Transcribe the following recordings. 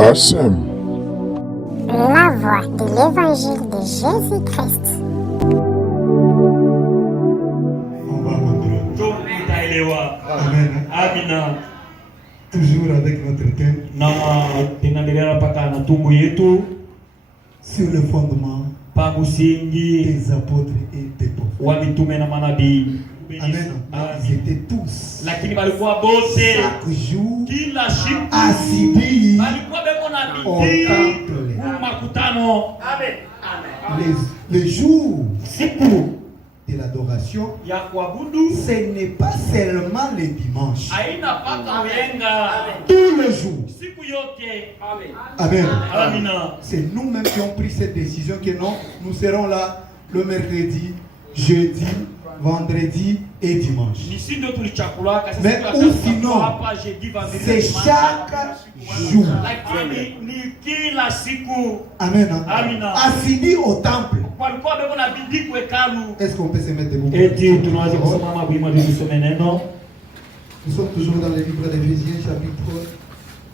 Awesome. La voix de l'évangile de Jésus-Christ. On va rentrer. Amen. Amina. Toujours avec notre thème Na tunaendelea mpaka na tumbo yetu sur le fondement pa musingi des apôtres et des prophètes. wa mitume na manabii. Amen. Ils étaient tous Lakini balikuwa bote chaque jour kila siku assidus balikuwa beko na au bidii temple. makutano. Amen. Le jour Siku de l'adoration, ya kuabudu ce n'est pas seulement le dimanche. haina paka wenga Tous les jours. siku yote. Amen. Amina. C'est nous-mêmes qui avons pris cette décision que non, nous serons là le mercredi, jeudi, vendredi et dimanche. Ni si ndio tulichakulaka sasa. Mais ou sinon, hapa jeudi vendredi c'est dimanche. chaque jour. Lakini ni kila siku. Amen. Amina. Assidus au temple. Walikuwa beko na bidii kwa hekalu. Est-ce qu'on peut se mettre debout? Eti tunaweza kusoma mabwima vya kusoma neno. Nous sommes toujours dans le livre d'Éphésiens, chapitre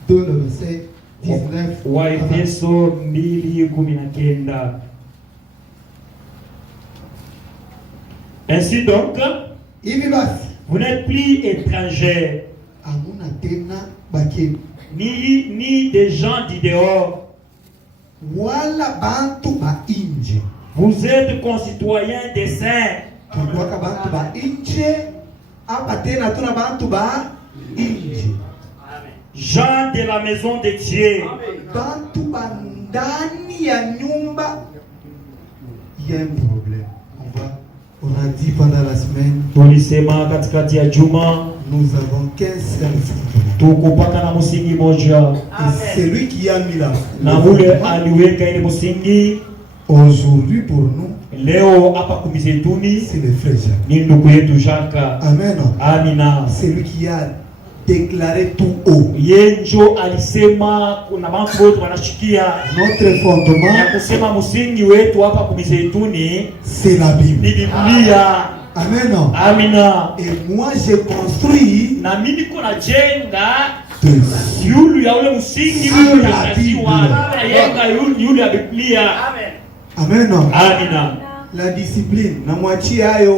2, le verset 19. Wa Efeso 2:19. Ainsi donc, Hivi basi, vous n'êtes plus étrangers, hamuna tena bake ni des gens du dehors. wala bantu ba inje. Vous êtes concitoyens des saints, Tulikuwaka bantu ba inje, hapa tena tuna bantu ba inje. gens de la maison de Dieu. Bantu ba ndani ya nyumba. Il y a un problème. On a dit pendant la semaine, Tulisema katikati ya juma nous avons qu'un seul fondement. tukupaka na msingi moja, Et c'est lui qui a mis la na ule aliweka ile msingi. Aujourd'hui pour nous, Leo hapa kumizetuni c'est le frère Jacques. ni ndugu yetu Jaka. Amen. Amina. C'est lui qui a déclaré tout haut. Yenjo alisema kuna mambo wote wanashikia Notre fondement, ya kusema msingi wetu hapa kumizetuni c'est la ni Bible. Biblia. Amen. Amina. Et moi, j'ai construit Na mimi niko najenga dessus. yule ya ule msingi Sur yule la ya Bible. yenga yule ya Biblia. Amen. Amina. La discipline, namwachie hayo.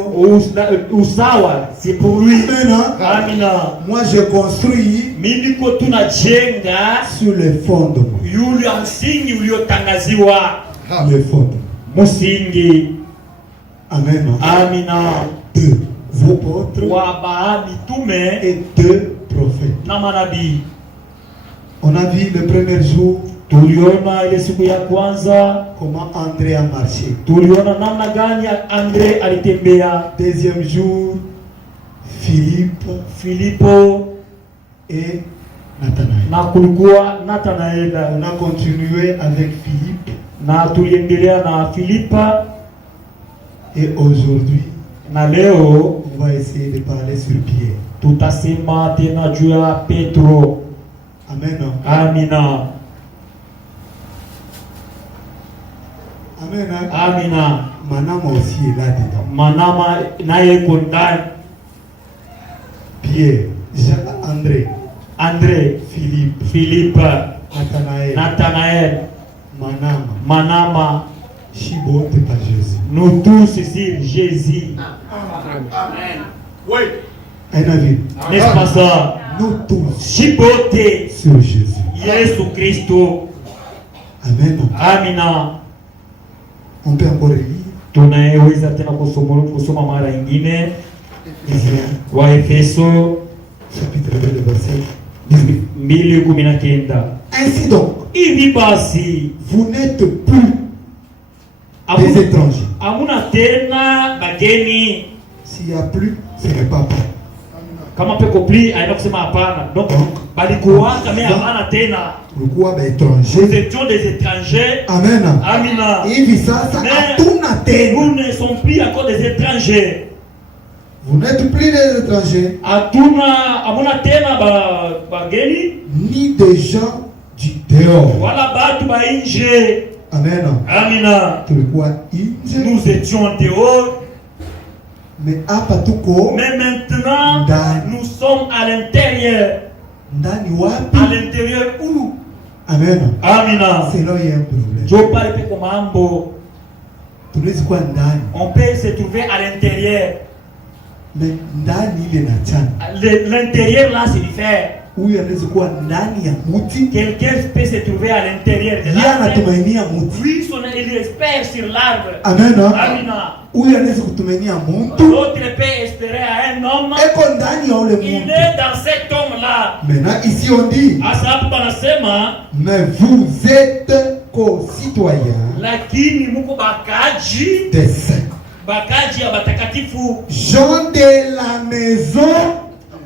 Usawa si pour lui. Amen. Amina. Moi, je construis Mimi niko tunajenga sur le fondement. yule ya msingi uliotangaziwa. Le fondement. Msingi. Amen. Amina. Deux apôtres Wa mitume et deux prophètes. na manabii. On a vu le premier jour Tuliona ile siku ya kwanza, comment André a marché. tuliona namna gani Andre alitembea. Deuxième jour, Philippe Filipo et Nathanaël. na kulikuwa Nathanael, On a continué avec Philippe na tuliendelea na Filipa, et aujourd'hui, na leo on va essayer de parler sur Pierre. tutasema tena juu ya Petro. Amen. Amina. Amen. Amina. Manama aussi est là-dedans. Manama naye kondani. Pierre, André, Andre, Philippe, Filipa, Nathanaël, Nathanael, Manama, Manama, Chibote par Jésus. nous tous ici Jésus. Amen. Oui. Un avis. N'est-ce pas ça? Nous tous Chibote sur Jésus. Yesu Kristo. Amen. Amina. On peut encore lire Tunaweza tena kusoma mara nyingine Ephésiens wa Efeso chapitre 2, le verset 18. 2:19. Ainsi donc, Hivi basi vous n'êtes plus des étrangers. hamuna tena bageni. S'il n'y a plus, ce n'est pas plus. Kama peko pli aina kusema hapana. Donc balikuwa kama hapana tena. Pourquoi Nous étrangers? étions des étrangers. Amen. Amina. Hivi sasa Mais hatuna tena. nous ne sommes plus encore des étrangers. Vous n'êtes plus des étrangers, Hamuna tena bageni ni des gens du dehors. wala batu ba nje. Amen. Amina. Tulikuwa nje, Nous étions dehors. mais hapa tuko Mais maintenant, ndani. nous sommes à l'intérieur. Ndani wapi? À l'intérieur où? Amen. Amina. C'est là il y a un problème. Jo pale peko mambo. Tunaweza kuwa ndani. On peut se trouver à l'intérieur. Mais ndani ile na chana. L'intérieur là c'est l'hiver. Huyu anaweza kuwa ndani ya muti. Quelqu'un peut se trouver à l'intérieur de Yeye l'arbre. anatumainia muti. Lui, il espère sur l'arbre. Amen. Amina. Huyu anaweza kutumainia muntu. L'autre peut espérer à un homme. Eko ndani ya ule Il muntu. est dans cet homme-là. Maintenant ici on dit, Asa hapo panasema, mais vous êtes co-citoyens lakini muko bakaji, des saints. bakaji ya batakatifu, Gens de la maison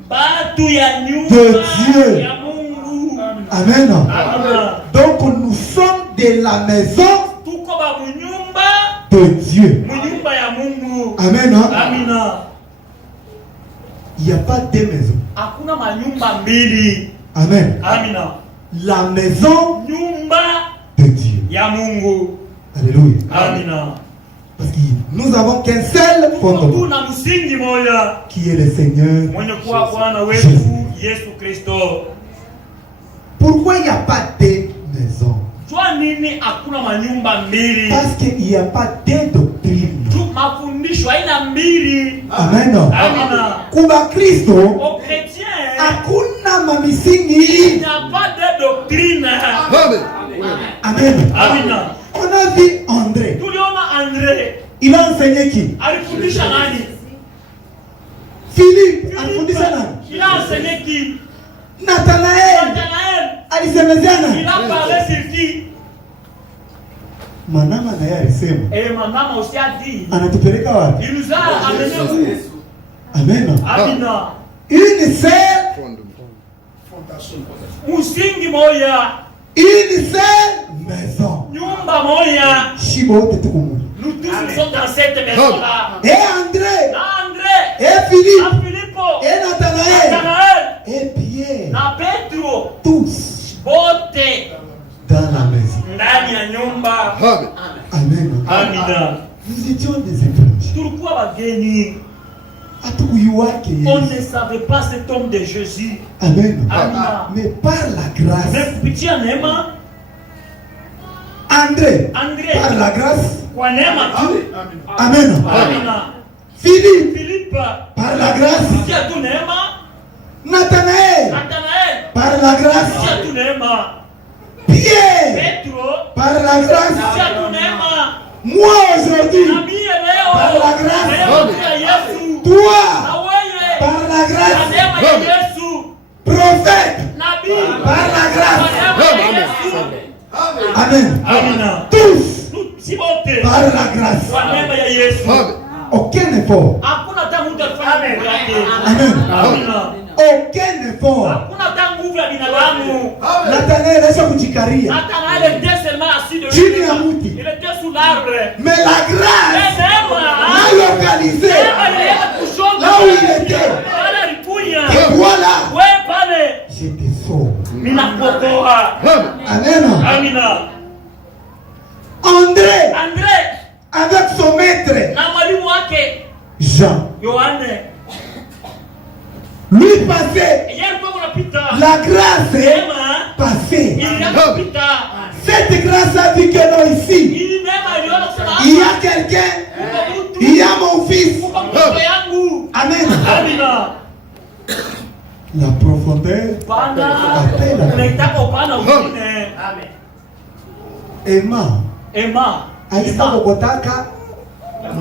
batu ya nyumba de Dieu. ya Mungu. Amen. Amina. Donc nous sommes de la maison Tuko ba munyumba, de Dieu. munyumba ya Mungu. Amen. Amina. Il n'y a pas deux maisons. Hakuna manyumba mbili. Amen. Amina. La maison Nyumba de Dieu. ya Mungu. Alléluia. Amina. Parce que nous avons qu'un seul fondement Tuna msingi moja qui est le Seigneur. mwenye kuwa Bwana wetu Yesu Kristo. Pourquoi il n'y a pas deux maisons? Jua nini hakuna manyumba mbili? Parce qu'il n'y a pas deux doctrines. Tu mafundisho haina mbili. Amen. Amina. Kuba Kristo Au chrétien, hakuna mamisingi. il n'y a pas de doctrine. Amen. Amina. On a vu André. Tuliona Andre Il a enseigné qui? alifundisha nani? Philippe alifundisha nani? Il a enseigné qui? Nathanael Nathanael. alisemezea Il nani? a parlé sur qui? Manama naye alisema Et ma maman aussi a dit, anatupeleka wapi? il nous a amené où? Amen. Amina. Une seule, Musingi moya, une seule maison. nyumba moya. Shibo wote tuko moja. Nous tous nous sommes dans cette maison-là. Et André, André, et Philippe, na Filippo, et Nathanael, Nathanael, et Pierre, na Petro, tous bote dans la maison. ndani ya nyumba. Amen. Amina. Nous étions des étrangers. Tulikuwa wageni. Hatukuyuwake On ne Yesu. savait pas cet homme de Jésus. Amen. Amina. Mais par la grâce, Mais kupitia neema, André, André, par la grâce, kwa neema tu. Amen. Amina. Philippe, Philippe, par la grâce, kupitia tu neema. Nathanael, Nathanael, par la grâce, kupitia tu neema. Pierre, Petro, par la grâce, kupitia tu neema. moi aujourd'hui, Na mie leo, Par la grâce. neema tu ya Yesu. toi, Na wewe, par la na grâce, neema ya Yesu. prophète, Nabii, par la na grâce, neema ya Yesu. Amen. Amina. Tous, Si bote, par la grâce, kwa neema ya Yesu. aucun effort, Hakuna hata mtu alifanya mambo yake. Amen. Amina. aucun effort. Hakuna hata nguvu ya binadamu. Nathanael acha kujikaria, Nathanael était seulement assis de chini ya muti, Il était sous l'arbre. mais la grâce l'a localisé là où il était. Et voilà, We pale j'étais sauvé. ninakuokoa. Amen. Amina. André, Andre avec son maître, na mwalimu wake Jean, Yohane, lui passait, yeye alikuwa anapita. la grâce est Neema passée. iliyapita. Cette grâce a vu que non ici, Hii neema iliona kusema il y a quelqu'un, il y a mon fils. kwa mtoto yangu. Amen. Amina. La profondeur, Pana unaitaka upana mwingine. Emma, Emma, aisa kokotaka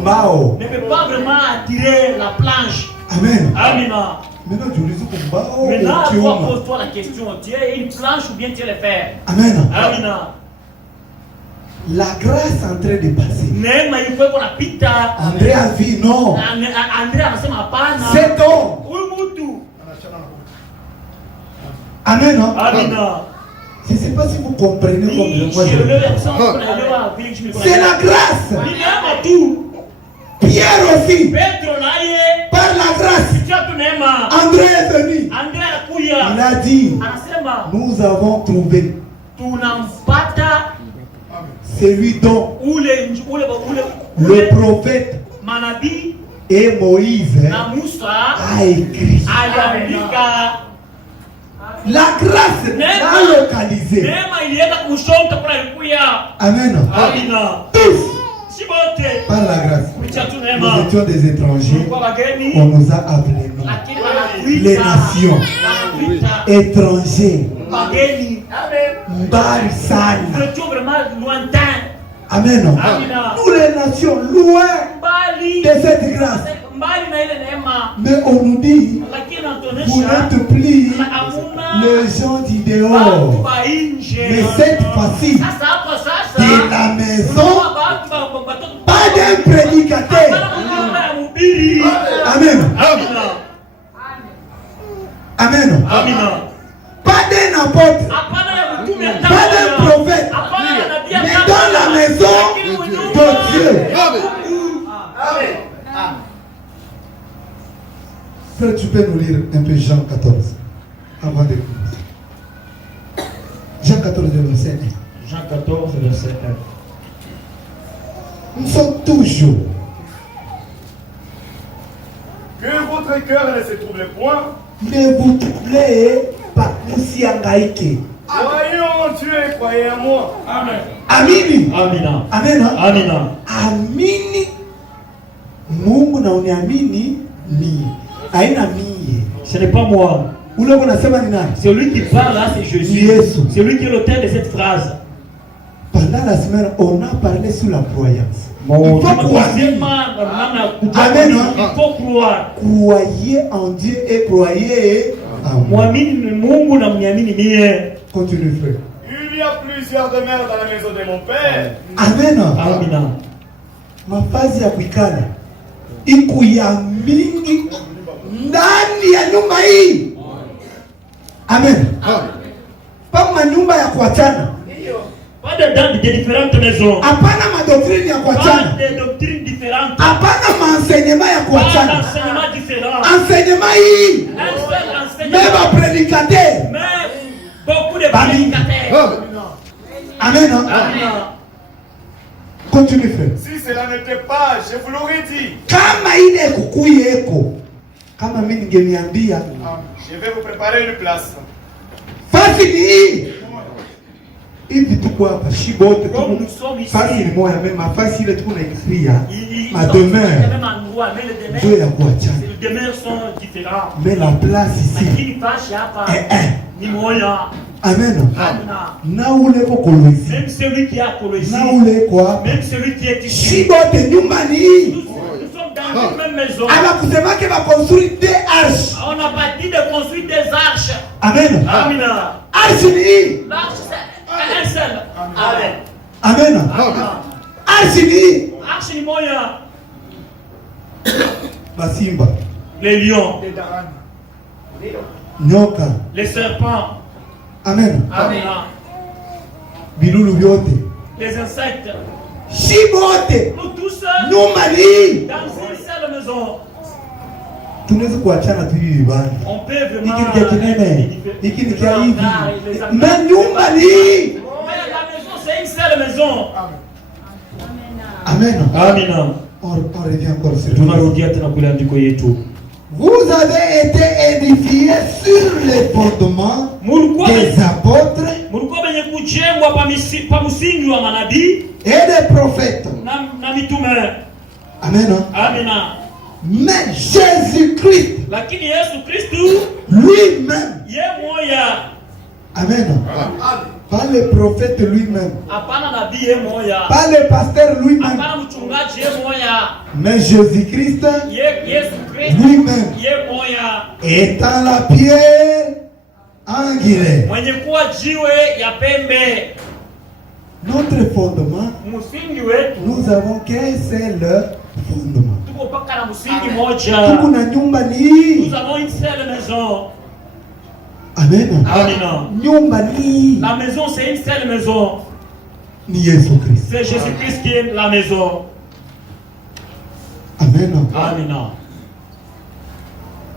mbao. ne peut pas vraiment attirer la planche. Amen. Amina. Maintenant, je lisais pour mbao. Maintenant, ou toi, kiuma. pose-toi la question. Tu es une planche ou bien tu es le fer? Amen. Amina. La grâce en train de passer. Neema ilikuwa iko napita. André a vu, non. Andrea anasema hapana. Cet homme. Huyu mtu. Amen. Non? Amina. Je ne sais pas si vous comprenez comme moi. C'est la grâce. Ni neema tu. Pierre aussi. Petro naye Par la grâce. kupitia tu neema. André est venu. Andrea Il anakuja. a dit, Anasema nous avons trouvé tunampata celui dont le prophète manabii et Moïse na Musa a écrit. aliandika. La grâce l'a localisé. Neema ilienda kumshonta kuna ilikuya. Amen. Amina. Tous. Si bote. Par la grâce. Kupitia tu Nous neema. étions des étrangers. Kwa wageni. On nous a appelés nous. Lakini wanakuita. Les nations. Wanakuita. Étrangers. Wageni. Amen. Mbali sana. Nous étions vraiment lointains. Amen. Amina. Nous les nations loin Mbali. de cette grâce. Mbali na ile neema. Mais on nous dit, Lakini vous anatuonesha. n'êtes plus Hamuna. les gens du Watu dehors. wa nje. Mais cette fois-ci, Sasa hapo sasa. de la maison, Watu wa watoto. pas d'un prédicateur. Hapana mhubiri. Amen. Amina. Amen. Amina. Pas d'un apôtre. Hapana ya mtume hata Pas mmoja. d'un prophète. Hapana ya nabii Mais hata dans la mmoja. maison Lakini mwenyewe. de Dieu. Amen. Frère, tu peux nous lire un peu Jean 14 avant de commencer. Jean 14, verset 1. Jean 14, verset 1. Nous sommes toujours. Que votre cœur ne se trouble point. Ne vous troublez pas. Musiangaike. Croyez en Dieu et croyez en moi. Amen. Amini. Amina. Amen. Amina. Amini. Mungu na uniamini ni. Haina mie. Ce n'est pas moi. Ule unasema ni nani? Celui qui parle là, c'est Jésus. Yesu. C'est lui qui est l'auteur de cette phrase. Pendant la semaine, on a parlé sur la croyance. Bon, Il faut croire. Amen. Il faut croire. Croyez en Dieu et croyez en moi. Muamini Mungu na mniamini mie. Continue, frère. Il y a plusieurs demeures dans la maison de mon père. Amen. Amina. Mavazi ya kuikala iko ya mingi ndani ya nyumba hii. Amen. Kama nyumba ya kuachana. Pas de différentes maisons. Hapana madoktrine ya Pas kuachana. de doctrines différentes. Hapana maenseignement ya Pas kuachana. d'enseignement différent. Enseignement hii. Un seul Même enseignement. un prédicateur. Mais beaucoup de prédicateurs. Amen. Amina. Continue, frère. Si cela n'était pas, je vous l'aurais dit. Kama ile kukuye eko. Kama mimi ningeniambia Je vais vous préparer une place. fasi ni hii. Hivi tuko hapa shibote Comme tuko. nous sommes ici. Fasi ni moja mimi mafasi ile tuko na ikria. Ils Ma sont demeure. même endroit, mais les Ndio ya demeures, kuachana. les demeures sont différentes. Mais la place ici. Lakini pashi hapa ni moja. Amen. Amina. Na ule ko kolwezi. Même celui qui a colonisé, Na ule ko hapa. même celui qui est ici, Shibote nyumba ni hii. nous sommes dans une même maison. Anakusema ke ba construire des arches. On n'a pas dit de construire des arches. Amen. Amina. Arche ni hii. L'arche, c'est un seul. Amen. Amen. Amina. Arche ni hii. Arche ni moja. Basimba. Les lions, Nyoka. les serpents. Amen. Amina. Bilulu vyote. Les insectes. Shibote. Nous tous Nyumba ni hii. dans une seule maison. Tunaweza kuachana tu hivi bana. On peut vraiment. Hiki ni kia kinene. Hiki ni kia hivi. Na nyumba ni hii. Mais la maison, c'est une seule maison. Amen. Amina. On revient encore sur Tunarudia tena kule andiko yetu. Vous avez été édifiés sur les fondements Mulikuwa des apôtres benye kujengwa pa msingi wa manabii et des prophètes. na mitume. Amen. Amina. Mais Jésus-Christ Lakini Yesu Kristu lui-même. ye moya. Amen. Pas le prophète lui-même. Hapana nabii ye moya. Pas le pasteur lui-même. Hapana mchungaji ye moya. Mais Jésus-Christ Yesu Kristu lui-même ye moya. étant la pierre angulaire. Mwenye kuwa jiwe ya pembe. Notre fondement, Msingi wetu nous avons qu'un seul fondement. tuko paka na msingi moja. Tuko na nyumba ni hii. Nous avons une seule maison. Amen. Amina. Nyumba ni hii. La maison, c'est une seule maison. Ni Yesu Kristo. C'est Jésus-Christ qui est la maison. Amen. Amina.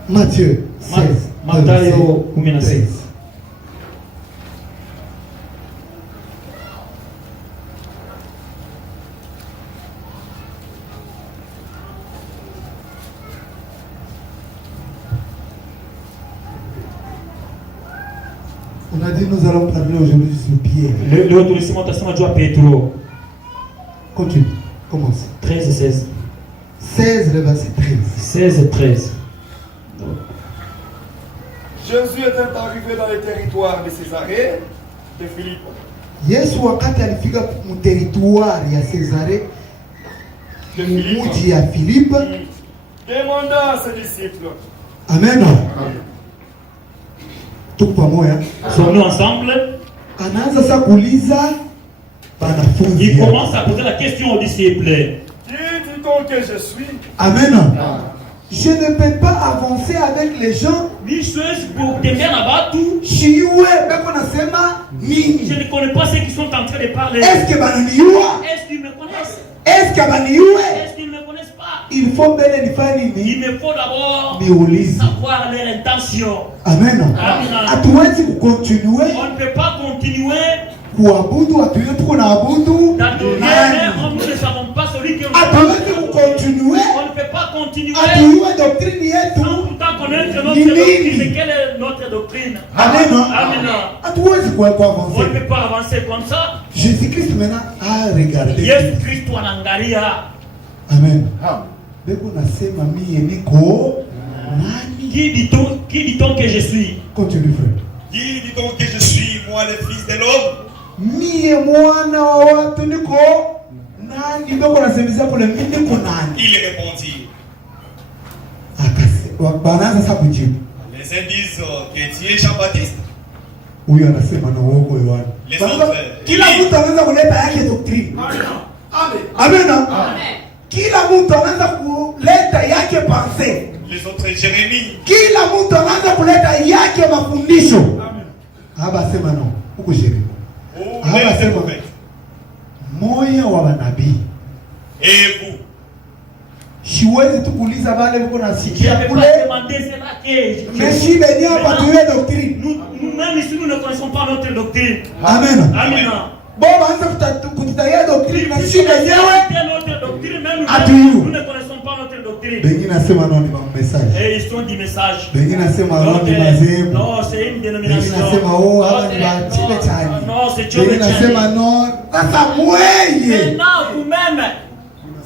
Matthieu 16. Mathayo 16. 13. On a dit nous allons parler aujourd'hui sur Pierre. Leo tulisema tutasema juu ya Petro. Continue. Commence. 13 et 16. 16 le verset 13. 16 et 13. Jésus était arrivé dans les territoires de Césarée de Philippe. Yesu wakati alifika mu territoire ya Césarée De Philippe. mji ya Philippe. Demanda à ses disciples. Amen. Tuko pamoja. Sommes-nous ensemble? Anaanza sasa kuuliza wanafunzi. Il commence à poser la question aux disciples. Qui dit-on que je suis? Amen. Je ne peux pas avancer avec les gens. Shiwe beko nasema Je nini? ne connais pas ceux qui sont en train de parler. Est-ce que bananiua? Est-ce qu'ils me connaissent? Est-ce que baniue? Est-ce qu'ils ne me connaissent pas? Il faut mbele nifanye Il nini? me faut d'abord Niulize. savoir leur intention. Amen. Amen. Hatuwezi kucontinue On ne peut pas continuer kuabudu atuye tuko na abudu d'adorer nani? nous ne savons pas celui que nous Hatuwezi kucontinue On ne peut pas continuer atuyue doctrine yetu sans pourtant connaître notre Ni doctrine. nini? Quelle est notre doctrine? Amen. Amen. Hatuwezi On ne kuavancer. peut pas avancer comme ça. Jésus-Christ maintenant a regardé. Yesu Kristo anaangalia. Amen. Beko nasema mie niko nani? Qui dit-on que je suis? Continue frère. Qui dit-on que je suis, moi, le Fils de l'homme? Mie mwana wa watu niko nani? Beko nasemeza kule mimi niko nani? Il répondit. Banaanza sasa kujibu. Les uns disent que tu es Jean-Baptiste. Huyu anasema na uongo Yohana. Les Sasa, autres, kila Eli. mtu anaweza kuleta yake doctrine. Amen. Kila mtu anaweza kuleta yake pensée. Les autres, Jérémie. Kila mtu anaweza kuleta yake mafundisho. Haba sema no. Huko Jérémie. Ou Ah, les c'est bon. prophètes. Moyo wa manabii. Et vous. Siwezi tu kuuliza wale wako Je nasikia ne vais kule. pas demander cela que Meshi benye hapa tuwe doctrine. Nous-mêmes ici, nous ne connaissons pas notre doctrine. Amen. Amen. Bo baanza kututayia doctrine na shi benyewe. Quelle est notre doctrine? Même Atu. nous ne connaissons pas notre doctrine. Bengi nasema no ni message. Et ils sont du message. Bengi nasema no Donc, ni mazebu. non, c'est une Bengi dénomination. nasema oh hapa ni Non, bachile chani. non, c'est Dieu Bengi le nasema Tchani. no sasa mweye. Maintenant, vous-même,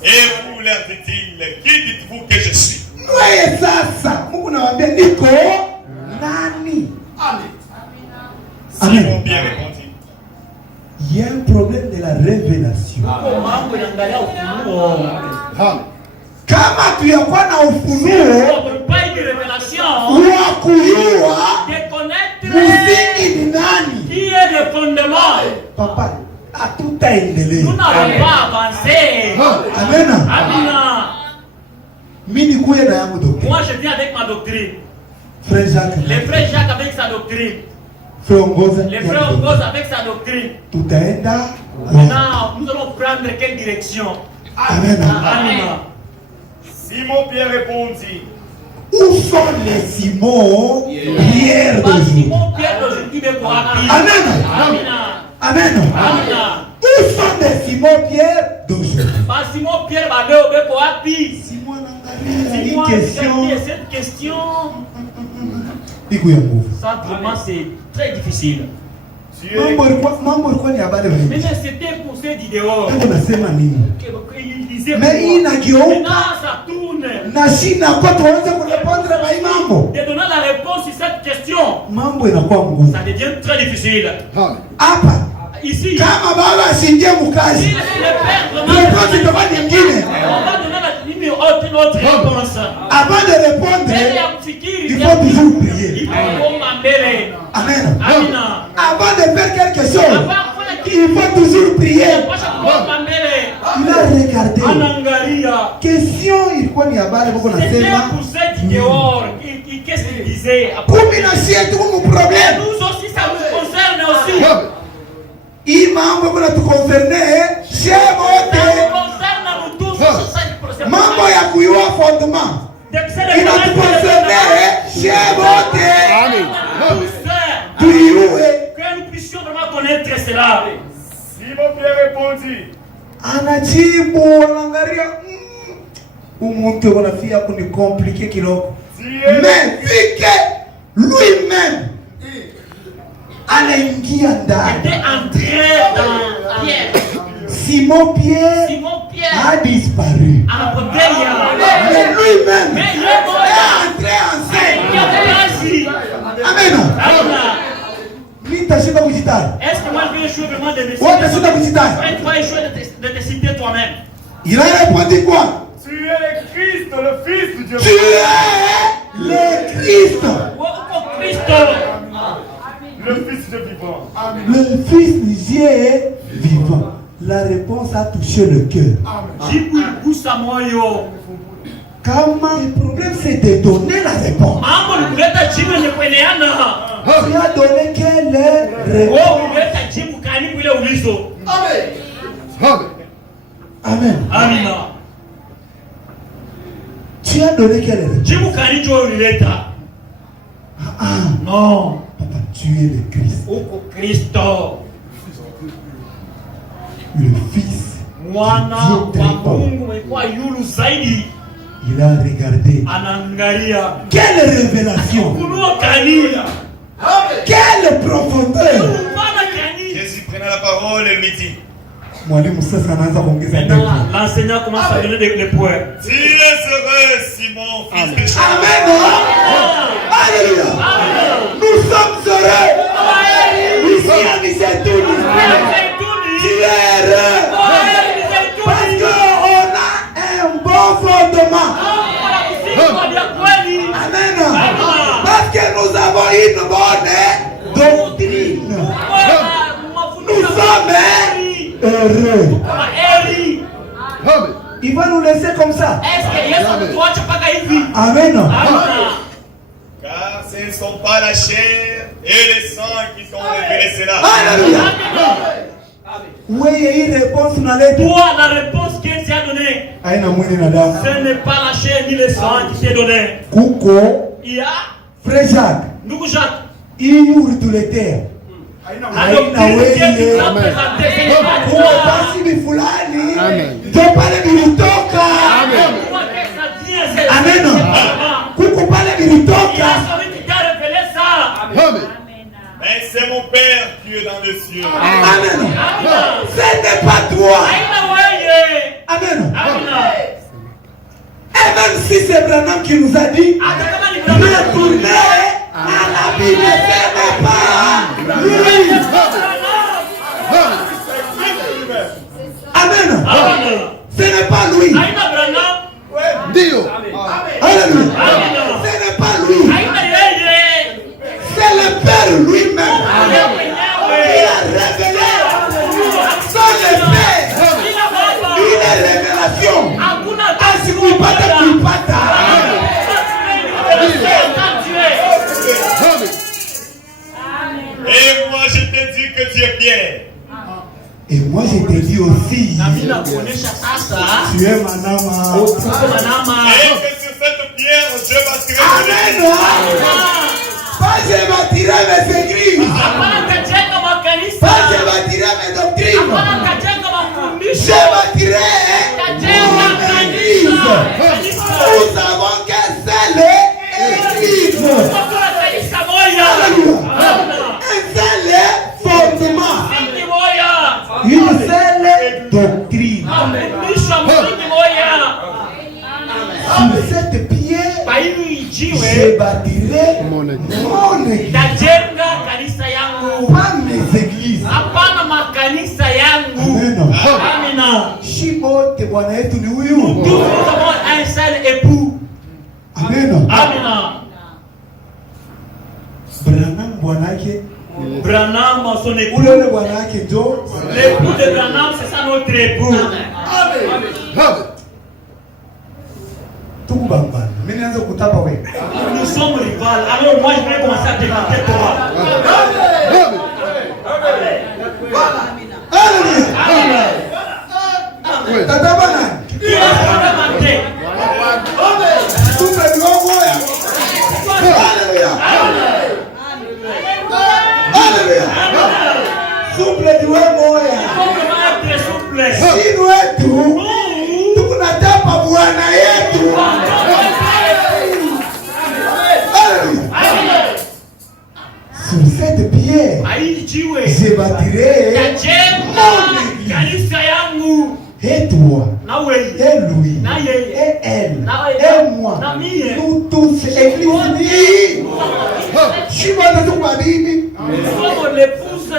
Et vous, leur dit-il, qui dites-vous que je suis? Mweye sasa. Mungu nawaambia niko nani? Amen. Simon Pierre répondit. Il y a un problème de la révélation. mambo yanaangalia ufunuo. Kama tuyakuwa na On ufunuo ne peut pas une révélation wa kuyua de connaître msingi ni nani, qui est le fondement. papa, hatutaendelea. Nous n'avons pas avancé. Amen. Amen. Mimi nikuye na yangu doctrine. Moi, je viens avec ma doctrine. Frère Jacques. Les frères Jacques avec sa doctrine. Frère Ongoza. Les frères Ongoza avec sa doctrine. Tutaenda. Maintenant, nous allons prendre quelle direction? Amen. Amen. Simon Pierre répondit. Où sont les Simon Pierre d'aujourd'hui? Simon Pierre d'aujourd'hui est pour Amen. Amen. Amen. Amen. Où sont les Simon Pierre d'aujourd'hui? Simon Pierre est pour Simon Nangalia, Simon, une question. cette question, Iko ya nguvu. ça vraiment c'est très difficile. Tu es Mambo ilikuwa ni habari Mais wengi. c'était poussé du dehors. Ndio nasema nini? Il disait Mais pourquoi? inageuka. Maintenant ça tourne. Na shina kwa tuanze kurepondre mai mambo. De donner la réponse sur cette question, Mambo inakuwa nguvu. ça devient très difficile. Hapa Ici, kama baba ashingie si mkazi. le père vraiment, Réponse itakuwa nyingine. on va donner une autre réponse. Avant de répondre, Mbele ya kufikiri, il faut toujours prier. itakuwa mbele. Amen. Amina. Avant de faire quelque chose, Avant kufanya kitu, il faut toujours prier. pasha kuomba mbele. Il a regardé. Anaangalia. Question ilikuwa ni habari bako C'était nasema. poussé du dehors. Qu'est-ce qu'il disait après? Kumi na shie tuko mu Et problème. nous aussi, ça nous concerne aussi. Hii mambo kuna tukoncerne chez Ça wote. nous concerne nous tous. C'est Mambo ya kuyua fondement. d'excellent Inatukoncerne chez wote. tous, Tuyue. que nous puissions vraiment connaître cela. Simon Pierre répondit. Anajibu anaangalia umuntu wanafia kunikomplike kidogo. Tu es Mais vu que lui-même anaingia ndani. était entré dans Pierre. Simon Pierre a disparu. Mais lui-même est entré en scène. Amen. Nitashinda kujitaja. Est-ce que moi je vais échouer vraiment de me citer? Watashinda kujitaja. Tu vas échouer de te citer toi-même. Il a répondu quoi? Tu es le Christ, le Fils de Dieu. Tu es le Christ. Le Fils de vivant. Le Fils de Dieu vivant. La réponse a touché le cœur. Comment le problème c'est de donner la réponse. Tu as donné quelle réponse? Amen. Amen. Tu as donné quelle réponse? Non. Papa, tu es le Christ. Christo. Le Fils. Mwana wa Mungu mekwa yulu zaidi. Il a regardé. Anangalia. Quelle révélation. Kunuo kania. Quelle profondeur. Jésus prenait la parole et me dit. Mwalimu sasa anaanza kuongeza tempo. L'enseignant commence à donner les points. Tu es heureux, Simon, fils de Jean. Amen. Alléluia. Nous sommes heureux. Ici à Misetouni. Tu es heureux. Parce qu'on a un bon fondement. Amen. Parce que nous avons une bonne doctrine. Nous sommes heureux. Il va nous laisser comme ça. Amen. Car ce ne sont pas la chair et le sang qui sont révélés cela. Alléluia. Oui, il y a une réponse dans les deux. Toi, la réponse que tu as donnée, ce n'est pas la chair ni le sang qui t'est donné. Kuko. Il y a Frère Jacques. Nous Jacques. Il nous tout les terres. Alors, Dieu nous a présenté, c'est pas toi. Basi bifulani. Ndio pale bilitoka. Amen. Kuko pale bilitoka. Mais c'est mon Père qui est dans les cieux. Amen. Ce n'est pas toi. Amen. Et même si c'est Branham qui nous a dit, retournez à la Bible, ce n'est pas lui. Amen. Ce n'est pas lui. Dio. Alléluia. Ce n'est pas lui. C'est le Père lui-même. Il a révélé son Père. Une révélation. Asikuipata kuipata. Et moi je te dis que tu es Pierre. Et moi je te dis aussi, tu es Manama. Et que sur cette pierre je bâtirai. Amen. Pas je bâtirai mes églises. Pas je bâtirai mes doctrines. Je bâtirai mon église. Nous avons qu'un seul église. Un seul fondement. Une seule doctrine. Sur cette pierre, je bâtirai mon église. Pas mes églises. Amen. Shimo te bwana yetu ni huyu. Un seul époux. Amen. Branham bwana yake. Branham son époux. Ule bwana yake ndio. L'époux de Branham, c'est ça notre époux. Amen. Tumbamba. Mimi naanza kutapa wewe. Nous sommes rivales. Alors moi je vais commencer à démonter toi. Alléluia. Tata bana. Qui a démonté? Tupe dogo ya. Alléluia. Alléluia. Souple diwe moya. Comment être souple? Si wetu tunatapa bwana yetu. Alléluia. Sur cette pierre, jiwe je bâtirai tajenga mon église. kanisa yangu. Et toi, Na wewe et lui, na yeye et elle, na wewe et moi, na mie nous tous, église ni. Je suis pas de tout ma Bible. nous sommes l'épouse,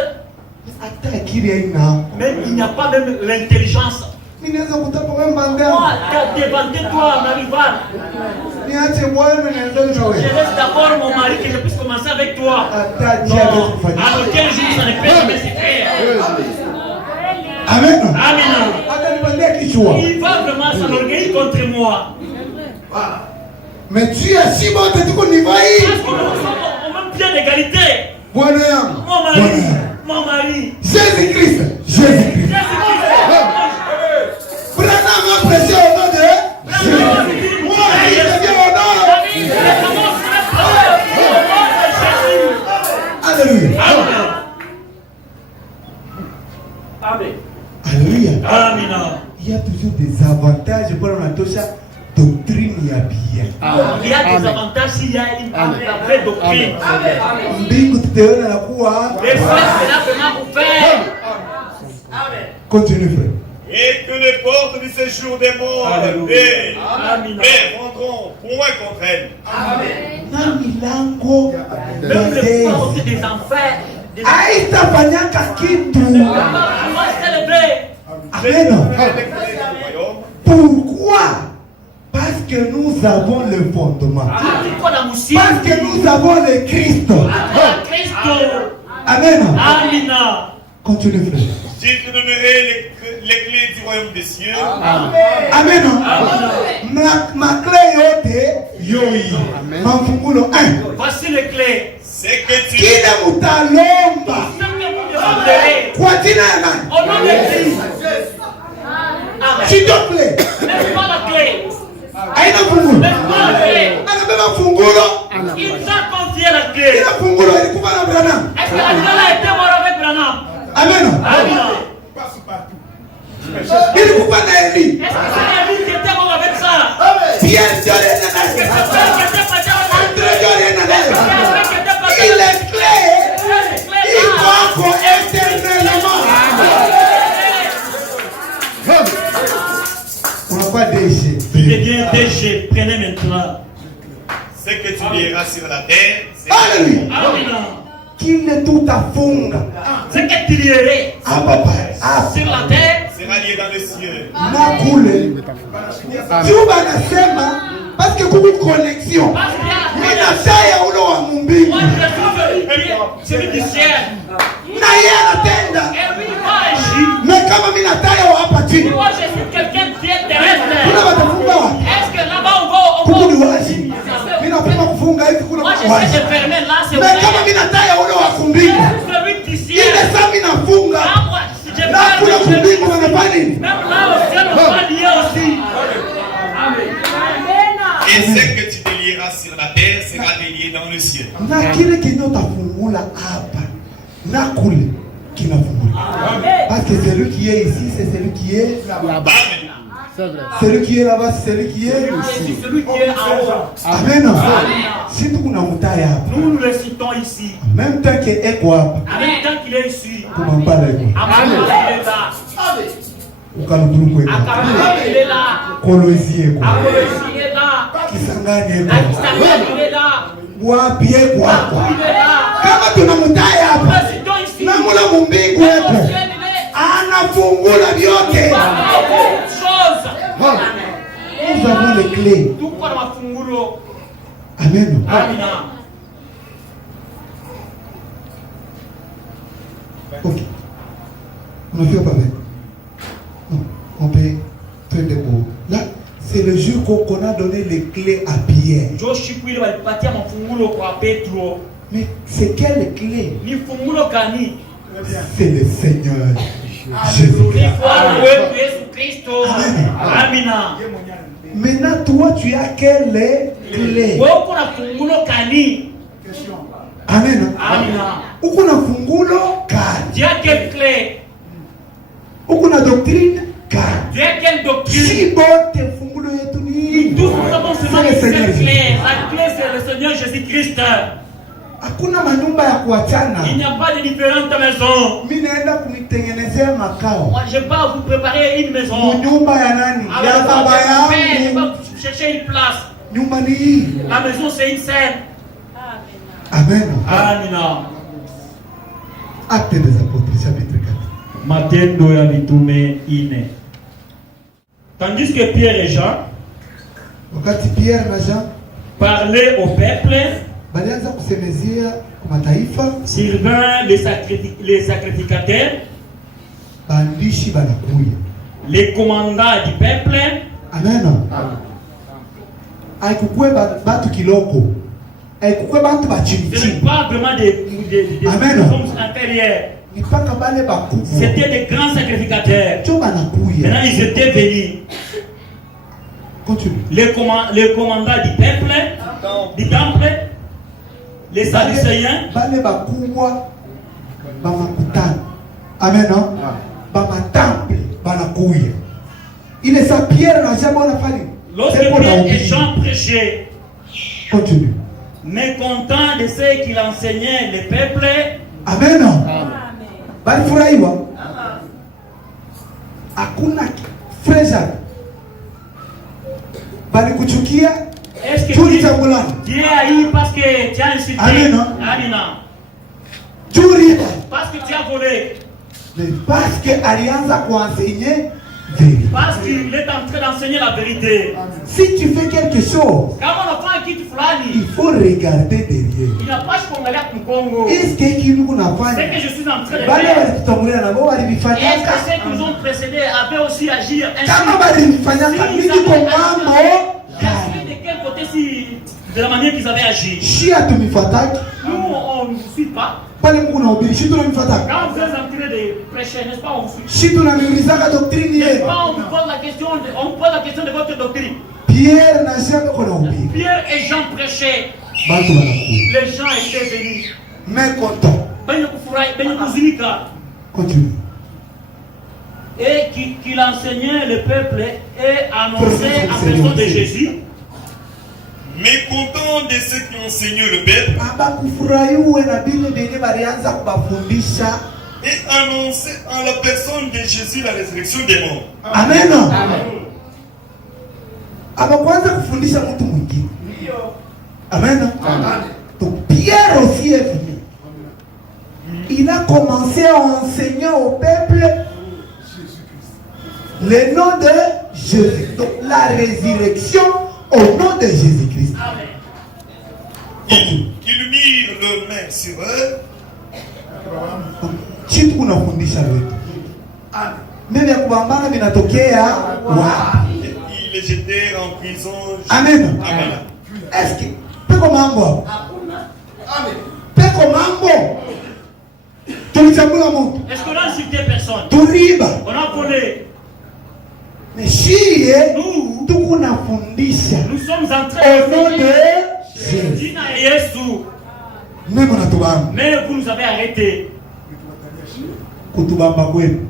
Attends, qui est là? mais il n'y a pas même l'intelligence. Mimi naweza kutapa wewe mbanda. Moi, devant toi en arrivant, Niache bwana naweza je nawe. laisse d'abord mon mari que je puisse commencer avec toi. Attends, Non, Dieu va kufanyia. à aucun jour ça ne peut jamais se faire. Amen. Amen. Hata nipandia kichwa. Il va vraiment s'enorgueillir contre moi. Mais Dieu si bon tuko ni vai. Parce que nous sommes au même pied d'égalité. Bwana yangu. Mon Bwana mari, yangu. mon mari. Jésus-Christ. Jésus-Christ. Branham a prêché au nom de Jésus. Moi, il devient au nom. Alléluia. Amen. Alléluia. Amen. Il y a toujours des avantages pour la tosha doctrine ya bien. Il y a des avantages s'il y a une vraie doctrine. Mbingu tutaona na kuwa. Les frères, c'est là vraiment pour faire. Continue frère. Et que les portes du séjour des morts Alléluia. ne vendront point contre elles. Na milango Même ya les portes Yesu. des enfers. Haitafanyaka kitu. On va célébrer. Amen. Du royaume. Pourquoi? Parce que nous avons le fondement. Parce que nous avons le Christ. Amen. Amina. Continue frère. Si tu donnerais les clés du royaume des cieux, Amen. Ma clé yote yoi. Mafungulo 1. Voici les clés. c'est que tu Kile mutalomba Ce que vous demanderez kwa jina ya nani? au nom de Christ. Amen. S'il te plaît. N'est-ce pas la clé? Haina fungulo. N'est-ce pas la clé? Anabeba fungulo. Il t'a confié la clé. Kila fungulo ilikuwa na Branham. Est-ce que la clé a été mort avec Branham? Amen. Amina. Ilikuwa na Eli. Est-ce que c'est lui qui était mort avec ça? Pierre Jordan Est-ce que na c'est Pierre qui était pas dans André Jordan na Est-ce que c'est André qui était pas Il est clair. Les clés Il là. va encore éternellement. On n'a pas déchet. Il devient DG. Prenez maintenant. ce que tu liras sur la terre, c'est Alléluia. Amina. Kile tutafunga Ce que tu lierais hapa sur la terre, sera lié dans les cieux. na kule. Juba anasema parce que kuku connexion. parce qu'il y a la Mimi terre. nataya ule wa mbingu. Moi, je suis celui du ciel. Na yeye anatenda. Et lui, il va agir. Na kama mimi nataya wa hapa chini. Moi, je suis quelqu'un qui est terrestre. Kuna watafunga wapi? Est-ce que là-bas, on va... Kuku ni wazi. Mimi napenda kufunga hivi kuna Moi, wazi. j'essaie de fermer là, c'est Na kama mimi nataya ule wa kumbingu. celui du ciel. Ile saa mimi nafunga. Là, moi, si je Na kula ferme, kumbingu wanafanya nini? même là, au ciel, on va lier aussi. Amen. Et ce que tu délieras sur la terre sera délié dans le ciel. Na kile kinyo tafungula hapa na kule kinafungula. Parce que celui qui est ici, c'est celui qui est là-bas. Amen. Celui qui est là-bas, c'est celui qui est Je suis ici. celui qui est en haut. Amen. Si kuna mutaya hapa. Nous le citons ici. En même temps que eko hapa, En même temps qu'il est ici. kumampala eko. Amen. Il est là. Ukalutuluko eko. Amen. Il est là. Kolozi eko. Amen. Il est là. Kisangani eko. Akisangani, il est là. Wapi eko hapa. Il est là. Kama tuna mutaya Nous hapa, le citons ici. na mula mumbingu Au eko. ciel, il est. Anafungula vyote. Beaucoup de choses. Nous avons les clés. Tuko na mafungulo. Amen. Amina. Ok. On ne fait pas avec. Non. On peut faire des mots. Là, c'est le jour qu'on a donné les clés à Pierre. Joshua walipatia mafungulo kwa Petro. Mais c'est quelle clé? Ni fungulo gani? C'est le Seigneur Ni Jésus-Christ. Bwana wetu Yesu Kristo. Amen. Amina. Maintenant, toi, tu as quelle clé? Wewe uko na fungulo gani? Amen. Amina. Uko na fungulo kali. Tu as quelle clé? Uko na doctrine kali. Tu as quelle doctrine? Si bote fungulo yetu ni Tous nous avons seulement c'est le une Seigneur seule Jésus. clé. La clé, c'est le Seigneur Jésus-Christ. Hakuna manyumba ya kuachana. Il n'y a pas de différentes maisons. Mimi naenda kunitengenezea makao. Moi, je vais pas vous préparer une maison. Nyumba ya nani? Ya baba Je vais yangu. chercher une place. Nyumba ni hii. La maison, c'est une scène. Amen. Amina. Actes des Apôtres, chapitre 4. Matendo ya Mitume 4. Tandis que Pierre et Jean Wakati Pierre na Jean parlaient au peuple, balianza kusemezia kwa mataifa, Sylvain, les sacrificateurs, baandishi banakuya. les commandants du peuple, Amen. Haikukue batu kiloko. Haikukue batu ce bachini. n'est pas vraiment des Amen. hommes intérieurs. Nipaka bale bakubwa. C'était des grands sacrificateurs. Cho banakuya. Maintenant, ils étaient venus. Continue. Les commandants du temple, les Sadducéens, Bale bakubwa bamakutana. Amen. Bamatemple banakuya. Ile sa Pierre na Jean wanafanya. lorsque Pierre et Jean prêchaient, Continue. mécontents de ce qu'il enseignait le peuple, Amen. Balifurahiwa. Hakuna frère. Balikuchukia. est-ce que Juri changulana. Dieu a eu parce que tu as insulté? Amen. Amina. Juri. Parce que tu as volé. Mais parce que alianza kuenseigner vérité. Parce qu'il est en train d'enseigner la vérité. Si tu fais quelque chose, Kama unafanya kitu il fulani, faut regarder derrière. inapaswa kuangalia mkongo. Est-ce que kitu Ce kunafanya? que je suis en train de Bale faire, walitutangulia na wao est-ce que walivifanyaka. ceux qui nous ont précédés avaient aussi agi ainsi? Kama walivifanyaka Si mimi ils kwa avaient mambo agi, est-ce que de quel côté si de la manière qu'ils avaient agi? shia tumifataki. Nous, on ne vous suit pas. Pale Mungu nahubiri, shi tunamifataka. Quand vous êtes en train de prêcher, n'est-ce pas, on vous suit. Shi tunamiulizaka doctrine N'est-ce yetu. pas, on vous pose la question de votre doctrine. Pierre na Jean bako nahubiri. Pierre et Jean prêchaient. Batu banakuya. Les gens étaient venus. Mais content. Benye kufurahi, benye kuzinika. Continue. Et qu'il enseignait le peuple et annonçait en personne de Jésus. Mécontent de ceux qui enseignaient le peuple Abakufurahiwe na bile benye balianza kubafundisha. et annonçait en la personne de Jésus la résurrection des morts. Amen. Abakwanza kufundisha mtu mwingine. Amen. Donc Pierre aussi est venu. Il a commencé à enseigner au peuple le nom de Jésus. Donc la résurrection au nom de Jésus-Christ. Ils mirent leurs mains sur eux Chitu kunafundisha wetu. Mimi ya kubambana vinatokea wapi? et ils les jetèrent en prison. Amen. Amen. Est-ce que peko mambo? Peko mambo. Tulichagula mtu. Est-ce qu'on a insulté personne? Turiba. On a volé. Mais shie Nous, tukunafundisha nous sommes en train au nom de de Jésus. Dina et Yesu. Mimi natubamba. Mais vous nous avez arrêtés. Kutubamba kwenu.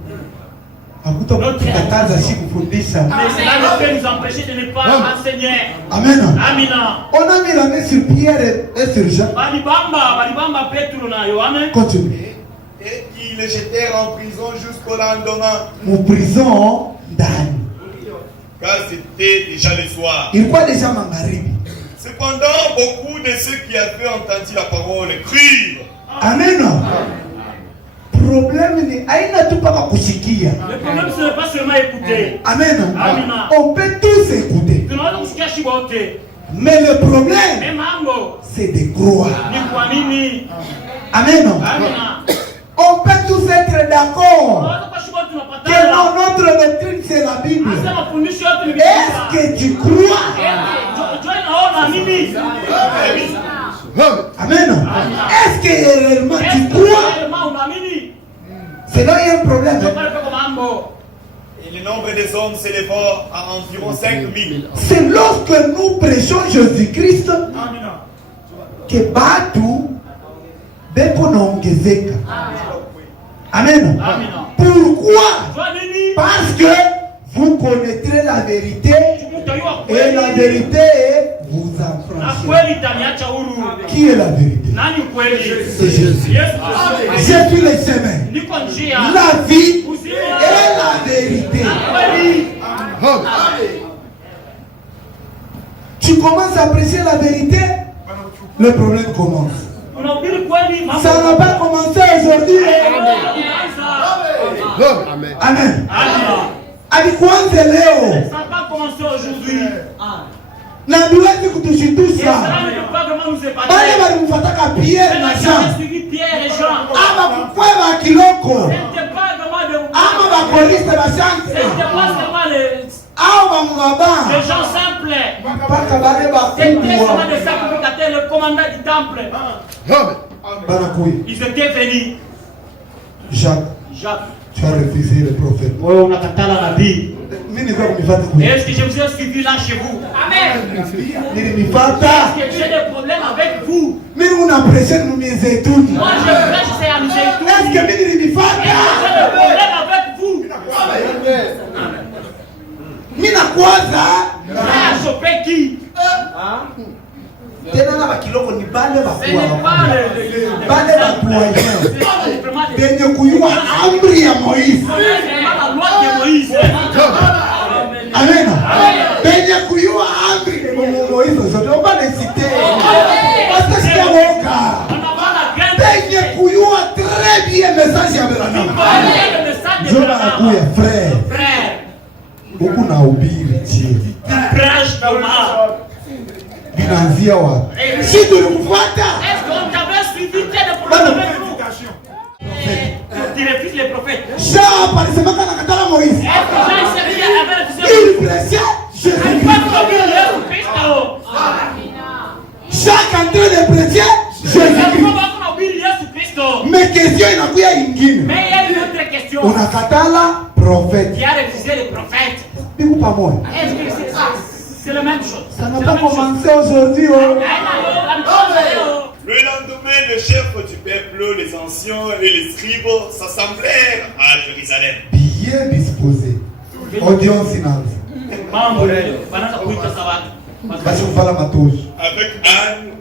Hakutakataza shi kufundisha. Mais cela ne peut nous empêcher de ne pas enseigner. Amen. Amina. On a mis la main sur Pierre et sur Jean. Balibamba Petro na Yohane. Continue. Et ils les jetèrent en prison jusqu'au lendemain, Mon prison ndani. car c'était déjà le soir. Ilikuwa deja magharibi. Cependant, beaucoup de ceux qui avaient entendu la parole crurent. Amen. Problème ni aina tu paka kusikia. Le problème, ce n'est pas seulement écouter. Amen. Amen. On peut tous écouter. Tunaweza kusikia shibote. Mais le problème, Mais mambo c'est de croire. ni kuamini. Amen. Amina. On peut tous être d'accord Tunaweza kwa shibote que tunapatana. non, notre doctrine c'est la Bible. Hasa mafundisho yote ni Est-ce que tu crois? Joy naona mimi. Amen. Est-ce que réellement tu crois? Kama unaamini. C'est là il y a un problème. Ndio pale pako mambo. Et le nombre des hommes s'éleva à environ 5000. C'est lorsque nous prêchons Jésus-Christ Amina. que batu beko naongezeka. Amen. Amina. Pourquoi? Joy nini? Parce que vous connaîtrez la vérité Mtu yua et la kweli. vérité vous affranchira. kweli itaniacha huru. Qui est la vérité? Nani kweli? C'est Jésus. Je suis le chemin, Niko njia, la vie uzima et la vérité. kweli. Tu commences à prêcher la vérité, le problème commence. Unahubiri kweli, mambo Ça n'a pas commencé aujourd'hui. Amen. Amen. Amen. Alikuanza leo. Ça n'a pas commencé aujourd'hui. Na hatuwezi kutushitusa. Cela ne peut pas vraiment nous épater. Bale walimfuataka Pierre na J'ai Jean. suivi Pierre et Jean. Ama kukweba kiloko. C'était pas vraiment de... Ama bakoriste bashante. C'était pas seulement les Au bamubaba. gens simples. Mpaka bale C'était seulement bakubwa. des sacrificateurs, le commandant du temple. Banakuya. Ils étaient venus. Jacques, Jacques, tu as refusé le prophète. wewe unakataa nabii. Mimi nilikuwa kunifata kuya. Est-ce que je vous ai suivi là chez vous? Amen. Nilinifata. Est-ce que j'ai des problèmes avec vous? Mimi unapresha mmizeituni. Moi je prêche, c'est à misère. Est-ce que mimi Est-ce que nilinifata? j'ai des problèmes avec vous? Mimi nakwaza. Frère, chopé qui? Tena na bakiloko ni bale Ce n'est bakwa. pas le Bale bakwa. c'est vraiment des... Benye kuyua amri ya Moïse. C'est vraiment la loi de Moïse. Amen. Benye kuyua amri ya Moïse. Je dois pas les citer. Parce que c'est woka. On n'a pas la graine. Benye kuyua très bien message ya Abraham. Le message de Ndio anakuya frère. frère. Huku na ubiri chini. Prêche Thomas. Vinaanzia wapi? Si tulikufuata. Est-ce qu'on t'avait suivi? Tu as des problèmes avec nous? Tu refuses les prophètes. Jean palisemaka na katala Moïse. Est-ce que Jean s'est avait refusé? Il prêchait Jésus. Chaque en train de prêcher Jésus. Mais question inakuya ingine. Mais il y a une autre question. Unakatala prophète. Qui a refusé les prophètes? Biku pamoja. Est-ce que c'est la même chose? Ça n'a pas commencé aujourd'hui. Oh. Le lendemain, le chef du peuple, les anciens et les scribes s'assemblèrent à Jérusalem. Bien disposé. Audience inaanza. Mambo leo banaanza kuita sabato. Basi kufala matoshi. Avec Anne,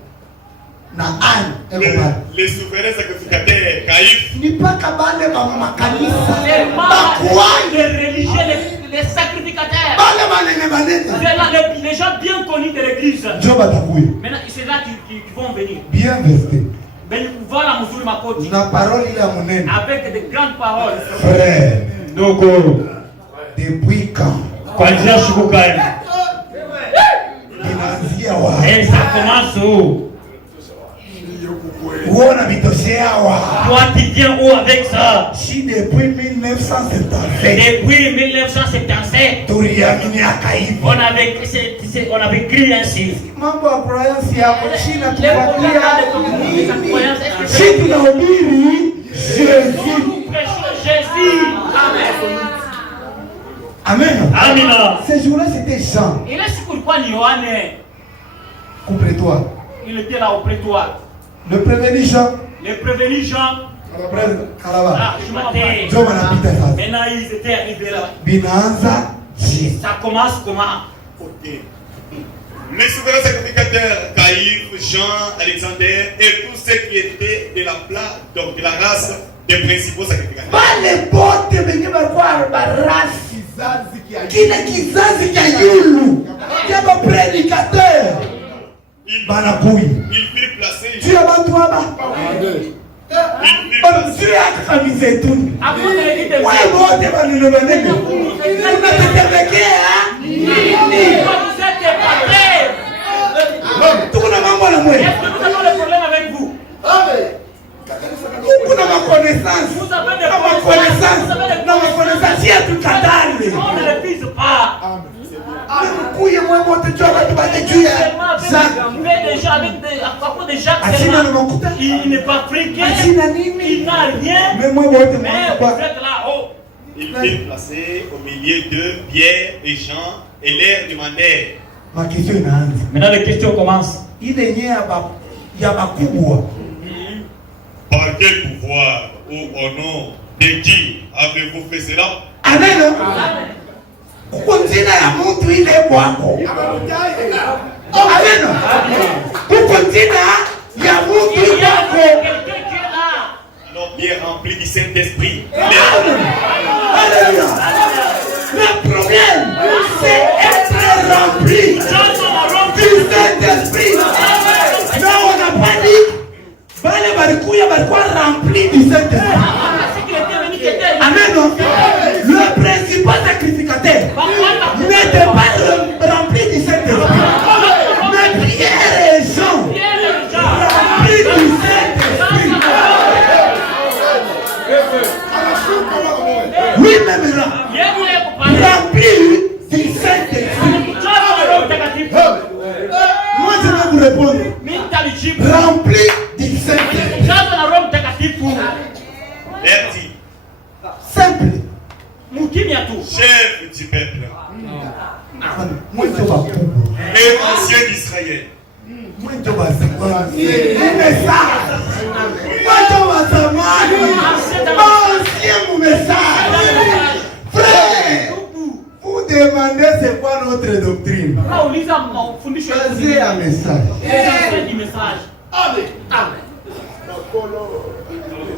Na Anne eko pale. les souverains sacrificateurs, Caïphe, Ni paka bale ba makanisa. Les Bakwai. les religieux, les sacrificateurs. Bale banene. C'est là les gens bien connus de l'église. Njo batakuya. Maintenant, c'est là qui vont venir. Bien vesté. Ben, voilà mzuri makoti. Na parole ile ya munene. Avec de grandes paroles. Frère, Ndogo. depuis quand? Kwanzia siku gani? Inaanzia wapi? Ça commence où? Uona vitoshea wa. Toi, tu viens où avec ça? Si depuis 1977 Depuis 1977, tuliamini akaiva. on avait crié ainsi. Mambo ya croyance yako China Les problèmes tupatia de nini? croyance, est-ce que Si tunahubiri Jésus. nous prêchons Jésus? Amen. Amina. Ce jour-là c'était Jean. Il est sur quoi Yohane? Coupe toi. Il était là au prétoire. Le prévenu Jean. Les prévenus gens, Kalaba. je m'attends. Ndio wanapita sasa. Maintenant, ils étaient arrivés là. Binaanza Jésus. Ça commence comment? ok. Les souverains sacrificateurs, Caïphe, Jean, Alexander et tous ceux qui étaient de la place, donc de la race des principaux sacrificateurs. Wale bote wenye walikuwa barasi. Kile kizazi cha yulu. Kama prédicateur. Banakuya. Ils firent placer, Tu as bantu hapa. Tu as kamize tu. Après, on a dit de Wewe wote banene banene. Unatetemekea nini? vous êtes épatés. Tuko na mambo na mwe. Est-ce que nous avons des problèmes avec vous? Kuna makonaissance. Vous avez des Na makonaissance. Na makonaissance yetu katale. On ne le vise pas. Kuye mwe wote tu hapa tubate juu ya Jacques. Mais déjà avec des, à propos de Jacques, Asina na makuta. il n'est pas friqué, Asina nini? il n'a rien, Mais mwe wote mais mwe. vous êtes là-haut. ils firent placer au milieu d'eux Pierre et Jean et leur demandèrent, Ma question inaanza. Maintenant, les questions commencent. Ile yenyewe ya bakubwa. par quel pouvoir ou au nom de qui avez-vous fait cela? Amen. Kuko jina ya mtu ile kwako. Amen. jina ya mtu Il y a wako. quelqu'un qui est là. Alors bien rempli du Saint-Esprit. Alléluia. Le problème, c'est être rempli du Saint-Esprit. Là, on n'a pas dit, bale barikuya barikuwa rempli du Saint-Esprit. Amen. Le principal sacrificateur n'était pas rempli du Saint-Esprit. Mais Pierre et Jean remplis du Saint-Esprit. Oui, même là, rempli du Saint-Esprit. Moi, je vais vous répondre. Rempli du Saint-Esprit. Merci. Simple. Chef du peuple. Moi, je vais vous Et ancien d'Israël. Moi, je vais vous un message. Moi, je vais vous ancien message. Frère, vous demandez c'est quoi notre doctrine. Choisissez un message.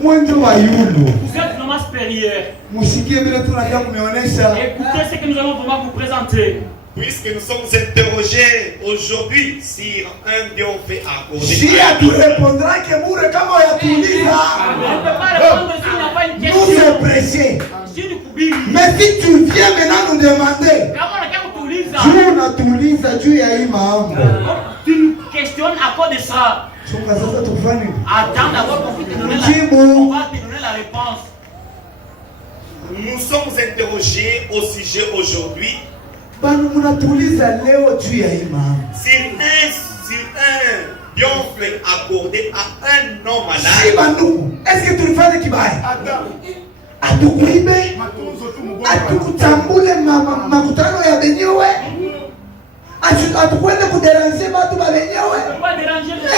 Moi, je vais Vous êtes vraiment supérieur. Écoutez ce que nous allons vraiment vous présenter. Puisque nous sommes interrogés aujourd'hui sur un bienfait accordé. Si tu répondras que vous Je ne peux pas répondre s'il n'y a pas une nous question. sommes pressés. Mais si tu viens maintenant nous demander, Dieu n'a tout lu, ça Dieu a eu ma Tu nous questionnes à cause de ça. Attends d'abord qu'on te donne on va te donner la réponse. Nous sommes interrogés au sujet aujourd'hui sur un bienfait accordé à un homme malade. Est-ce que tu le fais qui va? Atukuibe, atukutambule makutano ya benyewe, atukwende kuderange watu ba benyewe.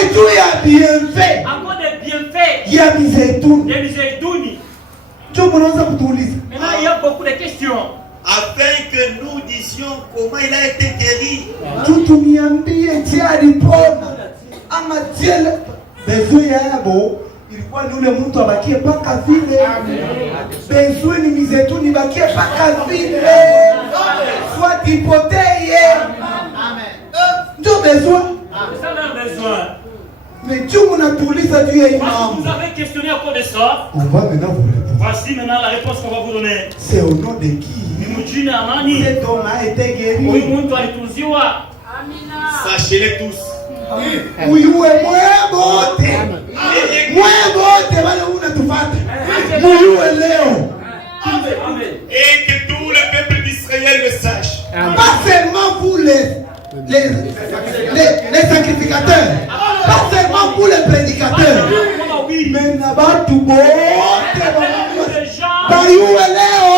Et tu ya bienfait. Encore des bienfaits. Ya mizeituni. Des mizeituni. Tu mnaanza kutuuliza. Maintenant il y a beaucoup de questions. Afin que nous disions comment il a été guéri. Tutumiambie tia alipona. Ama tiele besoin yabo ilikuwa ni ule mtu abakie paka vile. Besoin ni mizeituni bakie paka vile. Soit hypothèse. Ndio besoin. Ça a besoin. Mais Dieu m'a tuuliza juu ya imam. Vous avez questionné à cause de ça. On va maintenant vous répondre. Voici maintenant la réponse qu'on va vous donner. C'est au nom de qui? Cet homme a été guéri. Sachez-les tous. Huyu mwebote. Mwebote wale unatufata. Muyue leo. Et que tout le peuple d'Israël le sache. Pas seulement vous les sacrificateurs. Pas seulement vous les prédicateurs. Mais nabatu bote. Muyue leo.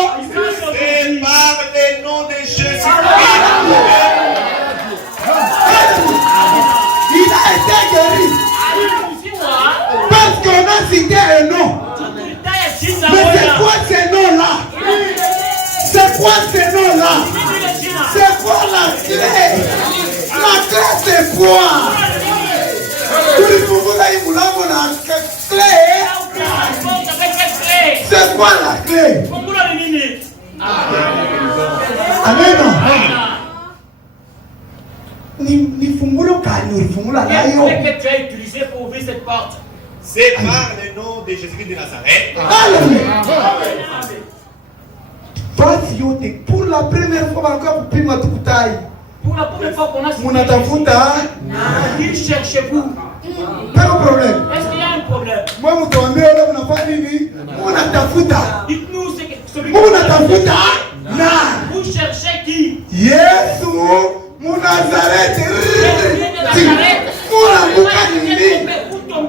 C'est par le nom de Jésus. Il a été guéri. Parce qu'on a cité un nom. Mais c'est quoi ces noms-là? C'est quoi ces noms-là? C'est quoi la clé? La clé c'est quoi? C'est quoi la clé? Amen. Ni fungulo kani ulifungula nayo. Que tu as utilisé pour ouvrir cette porte. C'est par le nom de Jésus-Christ de Nazareth. Basi yote pour la première fois encore kupima tukutai. Pour la première fois qu'on a Munatafuta. Qui cherchez-vous? Pas de problème. Est-ce qu'il y a un problème? Moi mtuambie leo mnafanya nini? Munatafuta. Dites-nous celui Munatafuta na. Vous cherchez qui? Yesu Munazareti. Munamuka nini?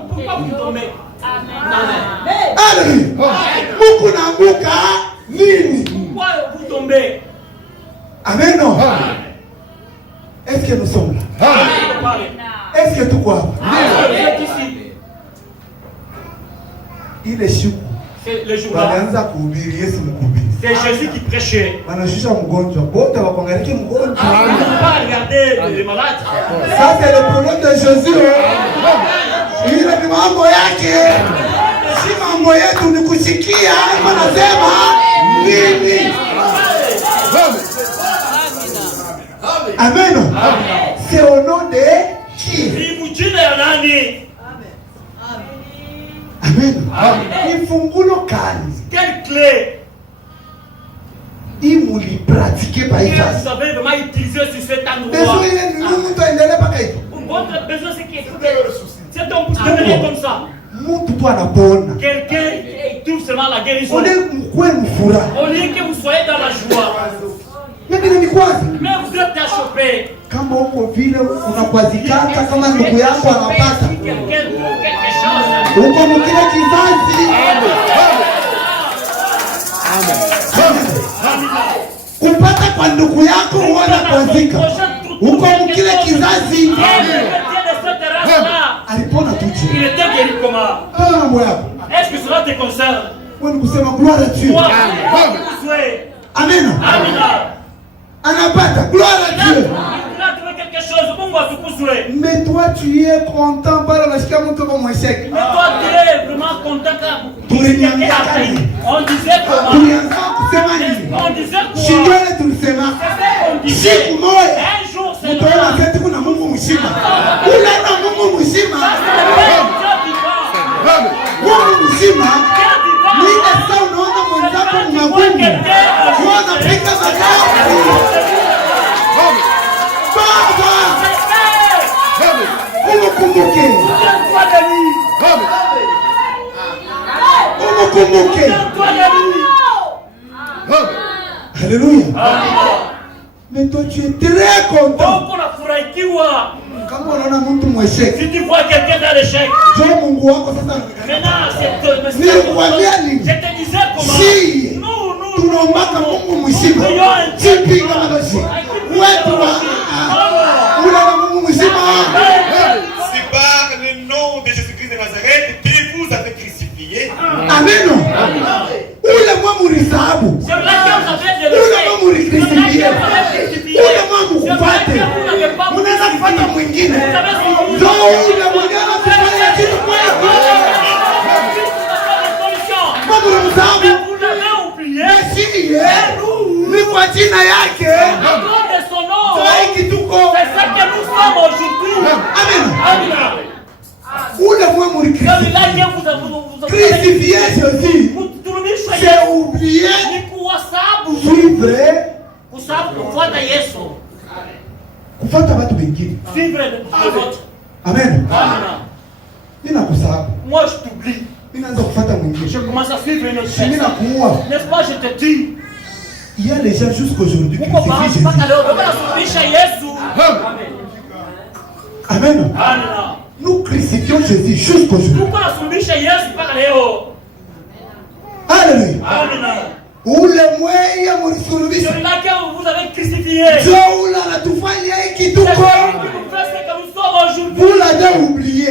Pourquoi vous tombez? Amen. Alléluia. Mukunamuka nini? Pourquoi vous tombez? Amen. Est-ce que nous sommes là? Est-ce que tout quoi? Vous êtes ici. Il est chou. C'est le jour là. Wanaanza kuhubiri Yesu mhubiri. C'est Jésus qui prêchait. On ne peut pas regarder les malades. Ça, c'est le problème de Jésus. Il a dit mambo yake. Si mambo yetu ni kusikia, anasema nini? Amen. C'est au nom de qui? Amen. Ifungulo kani? Quelle clé? Il m'a pratiqué par il vous savez vraiment utiliser sur cet endroit. Votre besoin c'est qu'il c'est donc vous devenez comme ça. Quelqu'un trouve seulement la guérison. Au lieu que vous soyez dans la joie. Mais vous êtes achoppé. Kama uko vile unakwazikata kama ndugu yako anapata. Uko mkile kizazi. Kupata kwa ndugu yako unakwazika. Uko mkile kizazi. Alipona tuche. Il était guéri comment? Est-ce que cela te concerne? Wewe ni kusema gloire à Dieu. Amen. Amen. Anapata gloire à Dieu. Mais toi tu es content par la chika mtu kwa mweshek. Mais toi tu es vraiment content quand on disait comment? On disait quoi? Shingole tulisema. Siku moja. Un jour c'est mtoona zetu kuna Mungu mzima. Ule na Mungu mzima. Mungu mzima. Nina sasa unaona mwenzako magumu. Unaona pika magari. Baba. Umukumbuke. Umukumbuke. Alléluia. Mais toi tu es très content. Kama unaona mtu mweshek. Si tu vois quelqu'un dans l'échec. Njoo Mungu wako sasa. Maintenant c'est nilikwambia nini? Je te disais comment? Si. Tunaomba Mungu mzima. Jipi kama basi. Wewe una Mungu mzima. C'est par le nom de Jésus-Christ de Nazareth qui vous a fait crucifier. Amen. Ule mwamu risabu. C'est là que vous avez de ule mwamu rikristifié. Ule mwamu kupate. Unaanza kupata mwingine. Ndio ule mwingine anafanya kitu kwako. Mwamu risabu. Mesiye. Ni kwa jina yake. C'est ça que nous sommes aujourd'hui. Amen. Ule mwamu crucifié Jésus. C'est oublié. Suivre. Kufuata Yesu. Kufuata watu wengine. Suivre les autres. Amen. Amen. Ninakusahabu. Moi je t'oublie. Ninaanza kufuata mwingine. Je commence à suivre une autre. Ninakuua. N'est-ce pas, je te dis. Il y a les gens jusqu'aujourd'hui qui crucifient Jésus. Amen. Nous crucifions Jésus jusqu'aujourd'hui. Alléluia. Ule mweya murisulubisha. Vous avez crucifié. Ula natufanya hiki tuko. Vous l'avez oublié.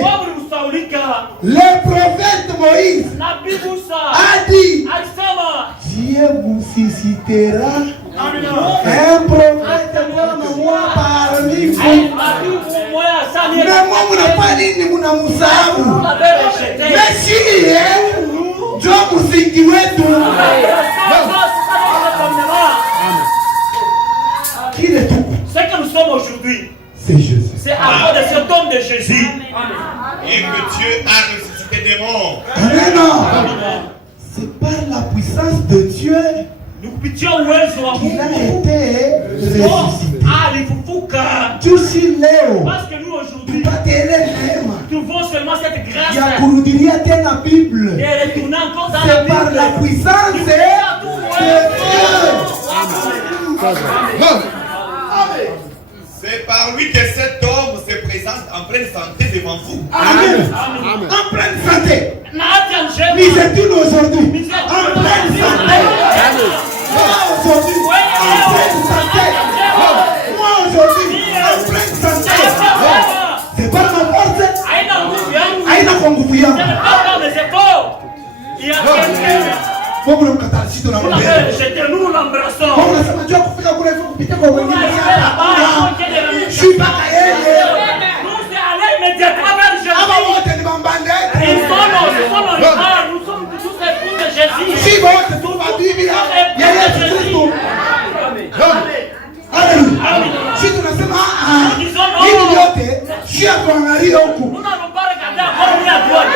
Le prophète Moïse a dit, Dieu vous suscitera un prophète moi parmi vous. Mais moi, vous pas dit que vous n'avez pas mais si, Dieu vous suscite. Qui est tout? Ce que nous sommes aujourd'hui, c'est Jésus. C'est à cause de cet homme de Jésus. Et que Dieu a ressuscité des morts. Amen. C'est par la puissance de Dieu qu'il a été ressuscité. Tu suis Léo. Parce que nous aujourd'hui, nous trouvons seulement cette grâce. Il y a Kouroudiria dans la Bible. C'est par la puissance de Dieu. C'est par lui que cet homme se présente en pleine santé devant vous. Amen. En pleine santé. Miséricorde aujourd'hui. En pleine santé. Moi aujourd'hui. En pleine santé. Moi aujourd'hui. En pleine santé. C'est pas ma force. Aïna Kongoubouya. Il y a quelqu'un Faut mnamkataa sisi tunampenda. Nous l'embrassons. Kwa unasema njoo kufika kule hivyo kupita kwa wengine sasa. Si mpaka yeye. Nous c'est aller immédiatement vers Jésus. Aba wote ni bambandete. Ils sont nous sommes tous épouses de Jésus. Si wote tu wa Biblia ya Yesu Kristo. Haleluya. Si tunasema hivi vyote si atuangalie huku. Nous n'allons pas regarder encore ni à droite.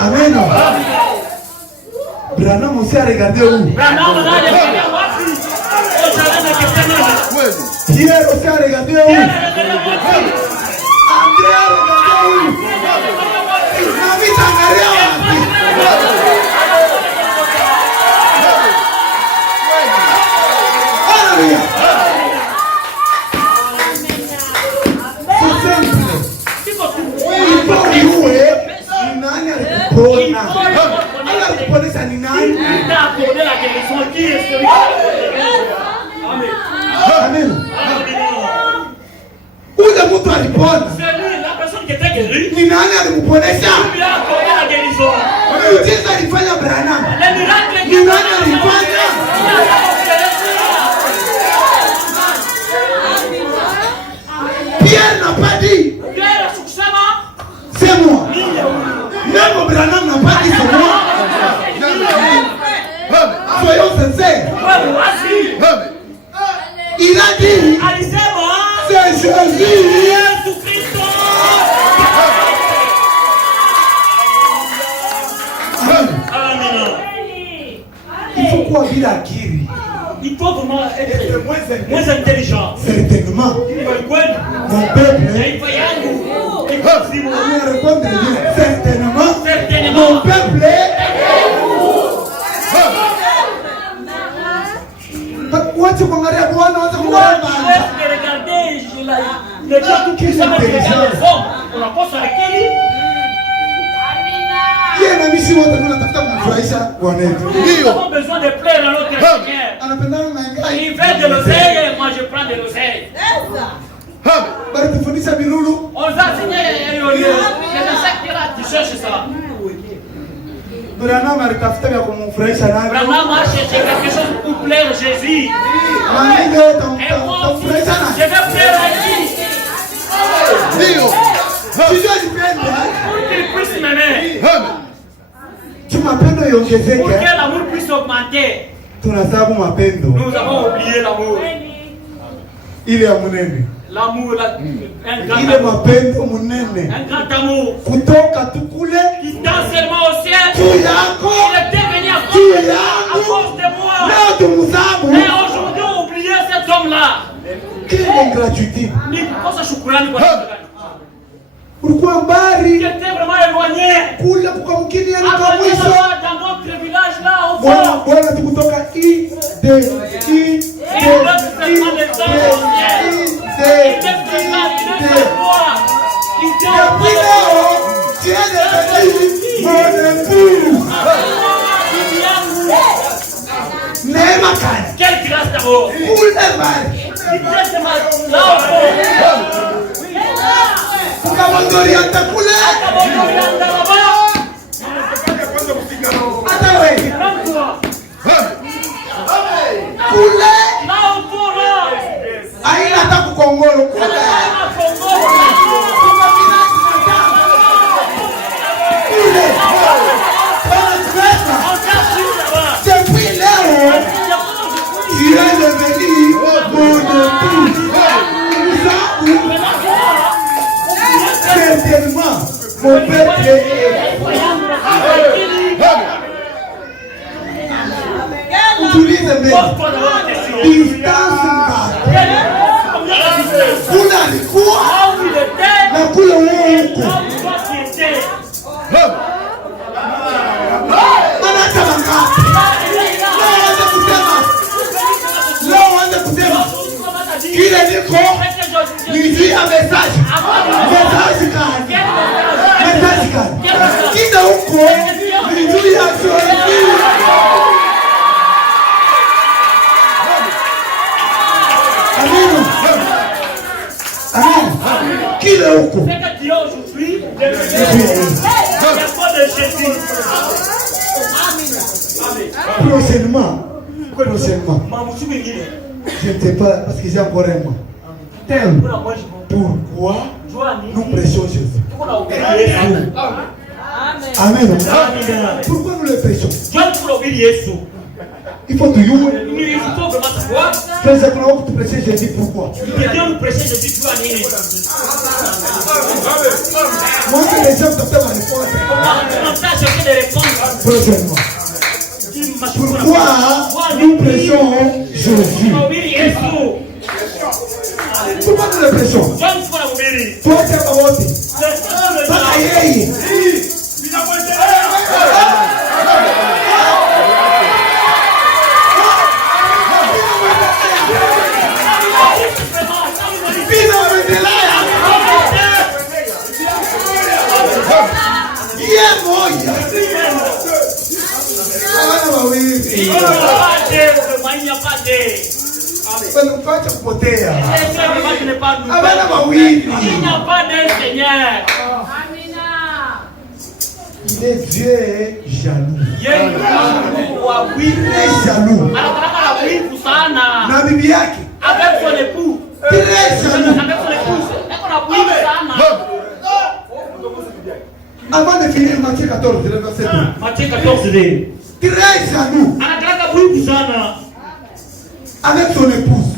Amen. Branham aussi a regardé où? Pierre aussi a regardé où? André a regardé où? David a regardé où? Alléluia. C'est simple. Il faut jouer. Nani alikupona? Alikuponesa ni nani? Amen. Ule mtu alipona. Ni nani alikuponesa? Miujiza alifanya Branham. Ni nani alifanya? Pierre n'a pas dit. C'est moi. Même Branham n'a pas dit c'est moi. Soyons sincères. Il a dit c'est Jésus. Il faut quoi vivre à Kiri? Il faut vraiment être moins intelligent. Certainement. Mon peuple. Certainement. Mon peuple. Wacha kuangalia Bwana, wacha kuangalia les gens qui sont unakosa akili. Yeye na mimi wote tunatafuta kumfurahisha Bwana wetu. Nous avons besoin de plaire à notre Seigneur. Anapendana na ngai. Il fait de l'oseille et moi je prends de l'oseille. Bari tufundisha biruru. On va enseigner les insectes là, tu cherches ça. Branham alitafuta vya kumfurahisha naye. Branham a cherché quelque chose pour plaire Jésus. Et moi aussi, je vais plaire à Jésus. Pour qu'il puisse m'aimer. Pour que l'amour puisse augmenter. Nous avons oublié l'amour. Ile ya munene. L'amour, un grand Ile mapendo munene. Un grand amour. Kutoka tukule. Quittant seulement au ciel. Tu yako. Il était venu à cause de moi. Leo tumuzabu. Et aujourd'hui, on oublie cet homme-là. Quelle gratuité. Ni kukosa shukrani kwa Mungu. Ulikuwa mbali. Il était vraiment éloigné. Kule kukamkini yani kwa mwisho. Dans notre village là au fond. Bwana tukutoka Neema kali. Quelle grâce d'amour. Kule mbali. Là au fond. Ukamondori hata kule. Hata wewe. Kule. Là au fond là. Haina hata kukongolo kule. Depuis là, tu es devenu mon époux. Certainement, mon père est. Utulize mbele. Distance ngapi? Kule alikuwa na kule wewe huko. Anata mangapi? Leo anza kusema. Kile niko nijia message. Message kani? Message kani? Kile huko nijia story. Amen. Amen. Kile huko. C'est que Dieu aujourd'hui, il y a pas de Jésus. Prochainement. Je ne sais pas, parce que j'ai encore un mot. Pourquoi nous prêchons Jésus? Amen. Pourquoi nous le prêchons? Il faut toujours. Frère, nous prêcher Jésus, pourquoi? Moi, que les gens doivent me répondre. Prochainement. Pourquoi nous prêchons Jésus? Pourquoi nous le prêchons? Toi, tu as pas voté. Wanapata kupotea. Habana mawili. Il n'y a pas de Seigneur. Il est Dieu jaloux. Il est jaloux. Na bibi yake. Avec son époux. Très jaloux. Avec son épouse. Avant de finir Matthieu 14, verset 2. Matthieu 14, très jaloux. Avec son épouse.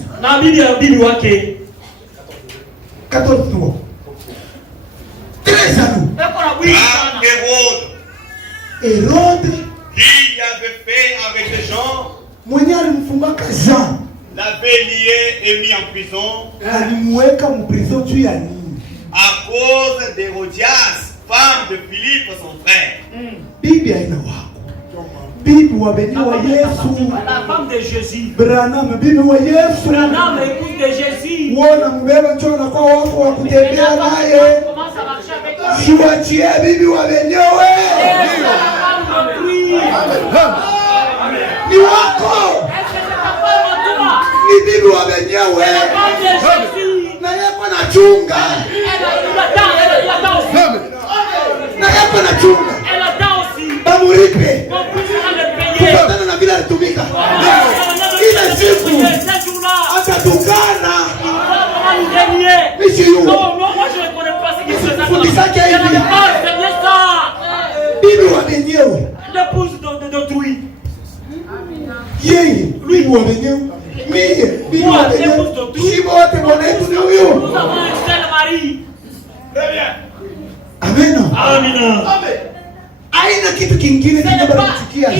14-3. Très jaloux. Hérode, qui avait fait avec les gens, Jean, l'avait lié et mis en prison à cause d'Hérodias, femme de Philippe, son frère. Bibi wa Yesu. La femme de Jésus. Branham, bibi wa Yesu. Branham, l'épouse de Jésus. Wona mbele njoo kwa wako wa kutembea naye. Siwachie bibi wa wenyewe. Ni wako. Ni bibi wa wenyewe. Na yako na chunga. Na yako na chunga. Bamuripe. vile alitumika. Ile siku atatukana. Michi yu. Fundisake hivi. Bibi wa mwenyewe. Yeye, bibi wa mwenyewe. Mie, bibi wa mwenyewe. Shibo wote mwana yetu ni huyo. Amen. Amen. Aina kitu kingine kinabarikikia.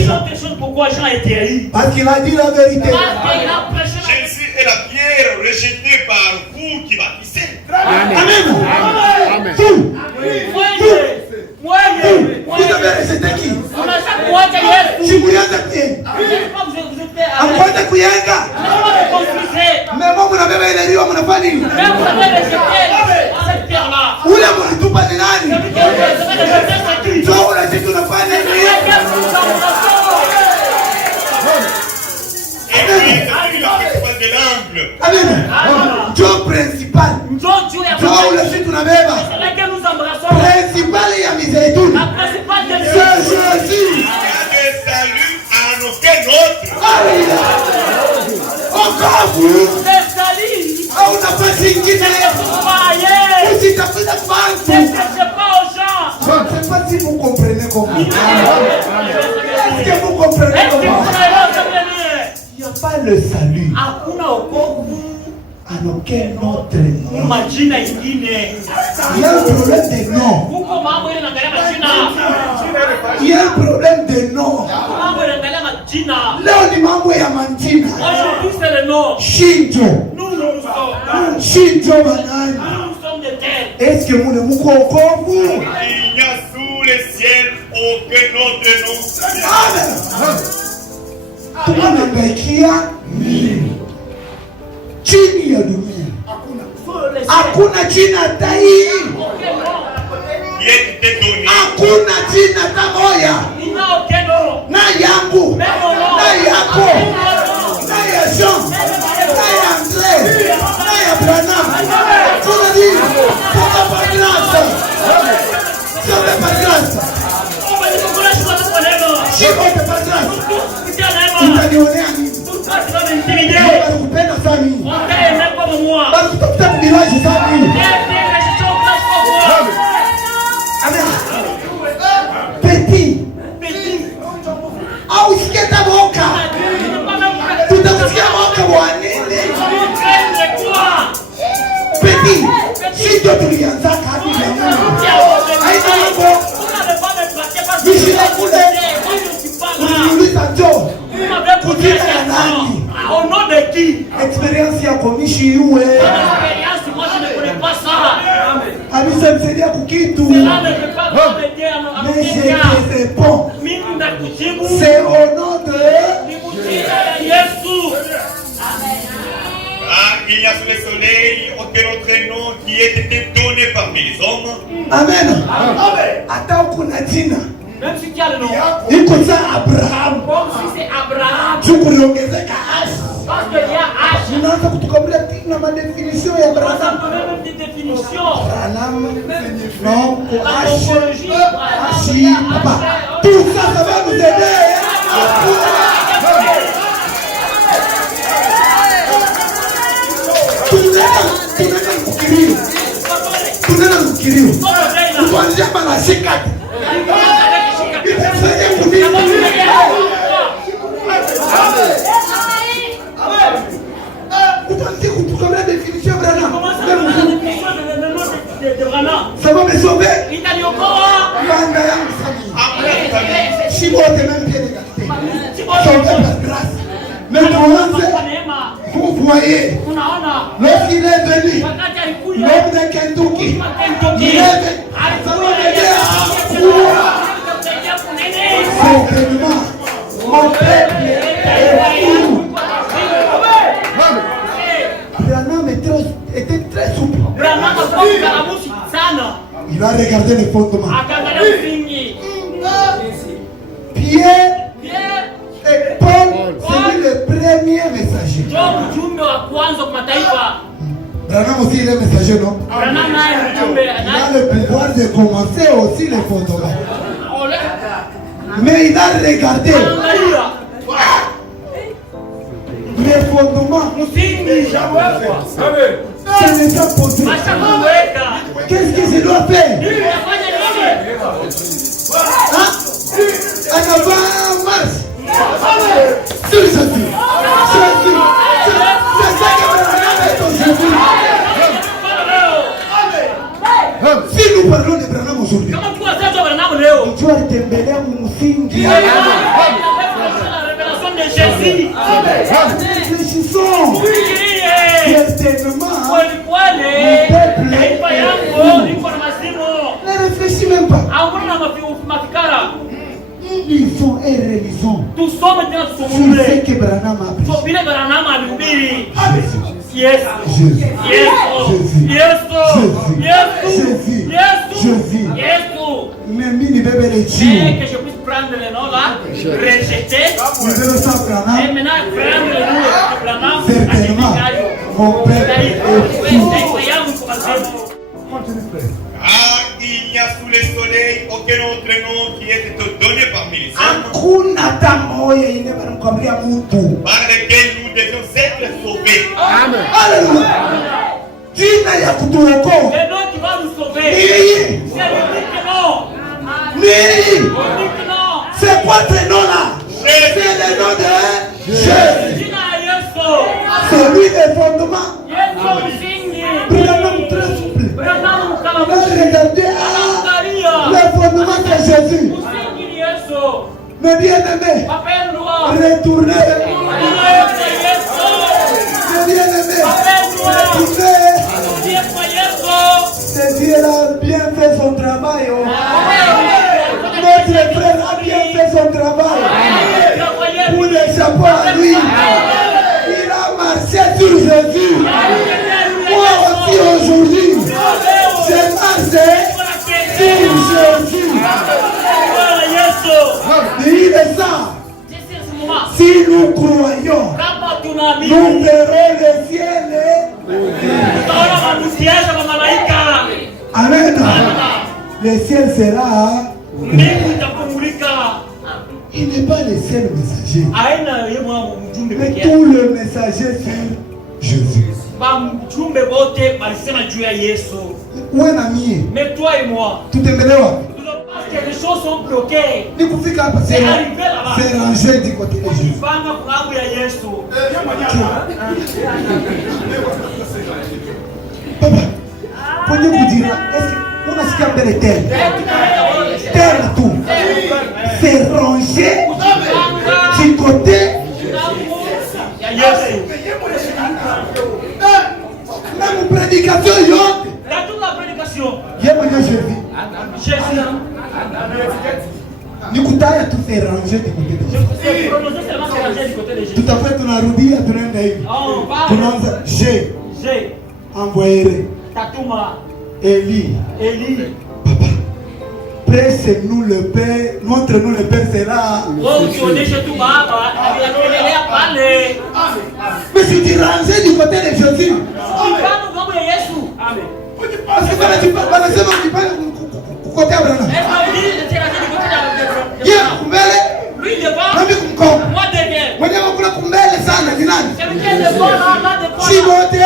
Parce qu'il a dit la vérité. Jésus est la pierre rejetée par vous qui bâtissez. Amen. Amen. Vous. Vous avez rejeté qui? Si vous êtes aquí. Amkwenda kuyenga. Memo mnabeba ile rio mnafanya nini? Ule mlitupa ni nani? Ndio unataka unafanya nini? Amen. Ndio principal. Ndio ule sisi tunabeba. Principal ya mizeituni. Jésus. Salut à aucun autre. Encore vous. On n'a pas signé. Si t'as fait la banque. Je ne sais pas si vous comprenez comment. Est-ce que vous comprenez comment? Il n'y a pas le salut en aucun autre nom. Il y a un problème de nom. Il y a un problème de nom. Leo ni mambo ya manjina. Shinjo. Shinjo banani. Est-ce que vous ne vous comprenez? Il n'y a sous le ciel aucun autre nom. Amen. Tunangaikia nini? Chini ya dunia. Hakuna jina tai. Hakuna jina tamoya. Na yangu. Na yako. Na ya Jean. Na ya André. Na ya Branham. Kuna nini? Kama par grâce. Kama par grâce. Shiko par grâce. Utanionea nini? Kupenda sana nini? Basi tutafuta kubilaji sana nini? Petit. Au siketa boka. Tutakusikia boka bwanene. Petit. Sito tulianza kadi ya Mungu. Haina mambo. Mishila kule. Uniuliza njoo. Kujina ya nani? Experience ya komishi iwe. Amisa msaidia kukitu. Mais je te réponds. C'est au nom de Jésus. Ah, il n'y a sous le soleil aucun autre nom qui ait été donné parmi les hommes. Amen. Hata kuna jina. Même si tu as le nom. Iko za Abraham. Comme si c'est Abraham. Tukuliongezeka H. Parce qu'il y a H. Unaanza kutukamlia na madefinition ya Abraham. Ça donne même des définitions. Abraham. Non, H. H. Papa. Tout ça, ça va nous aider. Tunaenda kukirio. Tuanzia mara shikati. Ça va me sauver. Si vous êtes même bien égalité. Sauvé par grâce. Maintenant, vous voyez, lorsqu'il est venu, l'homme de Kentucky, il est venu. Ça va m'aider à pouvoir. Certainement, mon peuple est fou. Branham était très souple. Il a regardé les fondements. Pierre et Paul, c'est lui le premier messager. Branham aussi il est messager, non? Il a le pouvoir de commencer aussi les fondements. Mais il a regardé. fondement. Ça n'est pas posé. Qu'est-ce que je dois faire? En avant, marche. Sur Jésus. C'est ça que Branham est aujourd'hui. Si nous parlons de Branham aujourd'hui, tu as tembelea mumusingi. Réfléchissons. Certainement, ne réfléchis même pas. Ils sont et relisons. Sur ce que Branham a appris. Jésus. Mais que je puisse prendre le nom là, rejeter, et maintenant prendre le nom de Branham. Certainement, mon père est fou. Il n'y a sous le soleil aucun autre nom qui est donné parmi les hommes par lequel nous devions être sauvés. Amen. Alléluia. Le nom qui va nous sauver, c'est l'unique nom. C'est quoi ce nom-là? C'est le nom de Jésus. C'est lui le fondement. Branham très souple. Regardez le fondement de Jésus. Mais bien aimé, retournez. Mais bien aimé, retournez. C'est Dieu a bien fait son travail. Notre frère a bien fait son travail. Pour échapper à lui, il a marché sur Jésus. Moi aussi aujourd'hui, j'ai marché sur Jésus. Il est ça. Si nous croyons, nous verrons le ciel. Amen. Le ciel sera. Il n'est pas le seul messager. Mais tout le messager sur Jésus. Où est l'ami? Mais toi et moi, tout est mêlé. les choses sont bloquées. C'est rangé du côté de Jésus. Papa, quand vous direz, est-ce qu'on a ce qu'on appelle terre? Terre tout. C'est rangé du côté. Même prédication, dans toute la prédication, Jésus. Nikutaya tout est rangé du côté de Jésus. Tout à fait, tu as rudia, tu as dit. Tu as j'ai envoyé Élie. Papa, presse-nous le Père, montre-nous le Père, c'est là. Mais si tu ranges du côté de Jésus. Parce que tu parles côté Abraham. Lui devant, moi derrière. Mwenye wakula kumbele sana ni nani? Celui qui est devant, là, devant. Si wote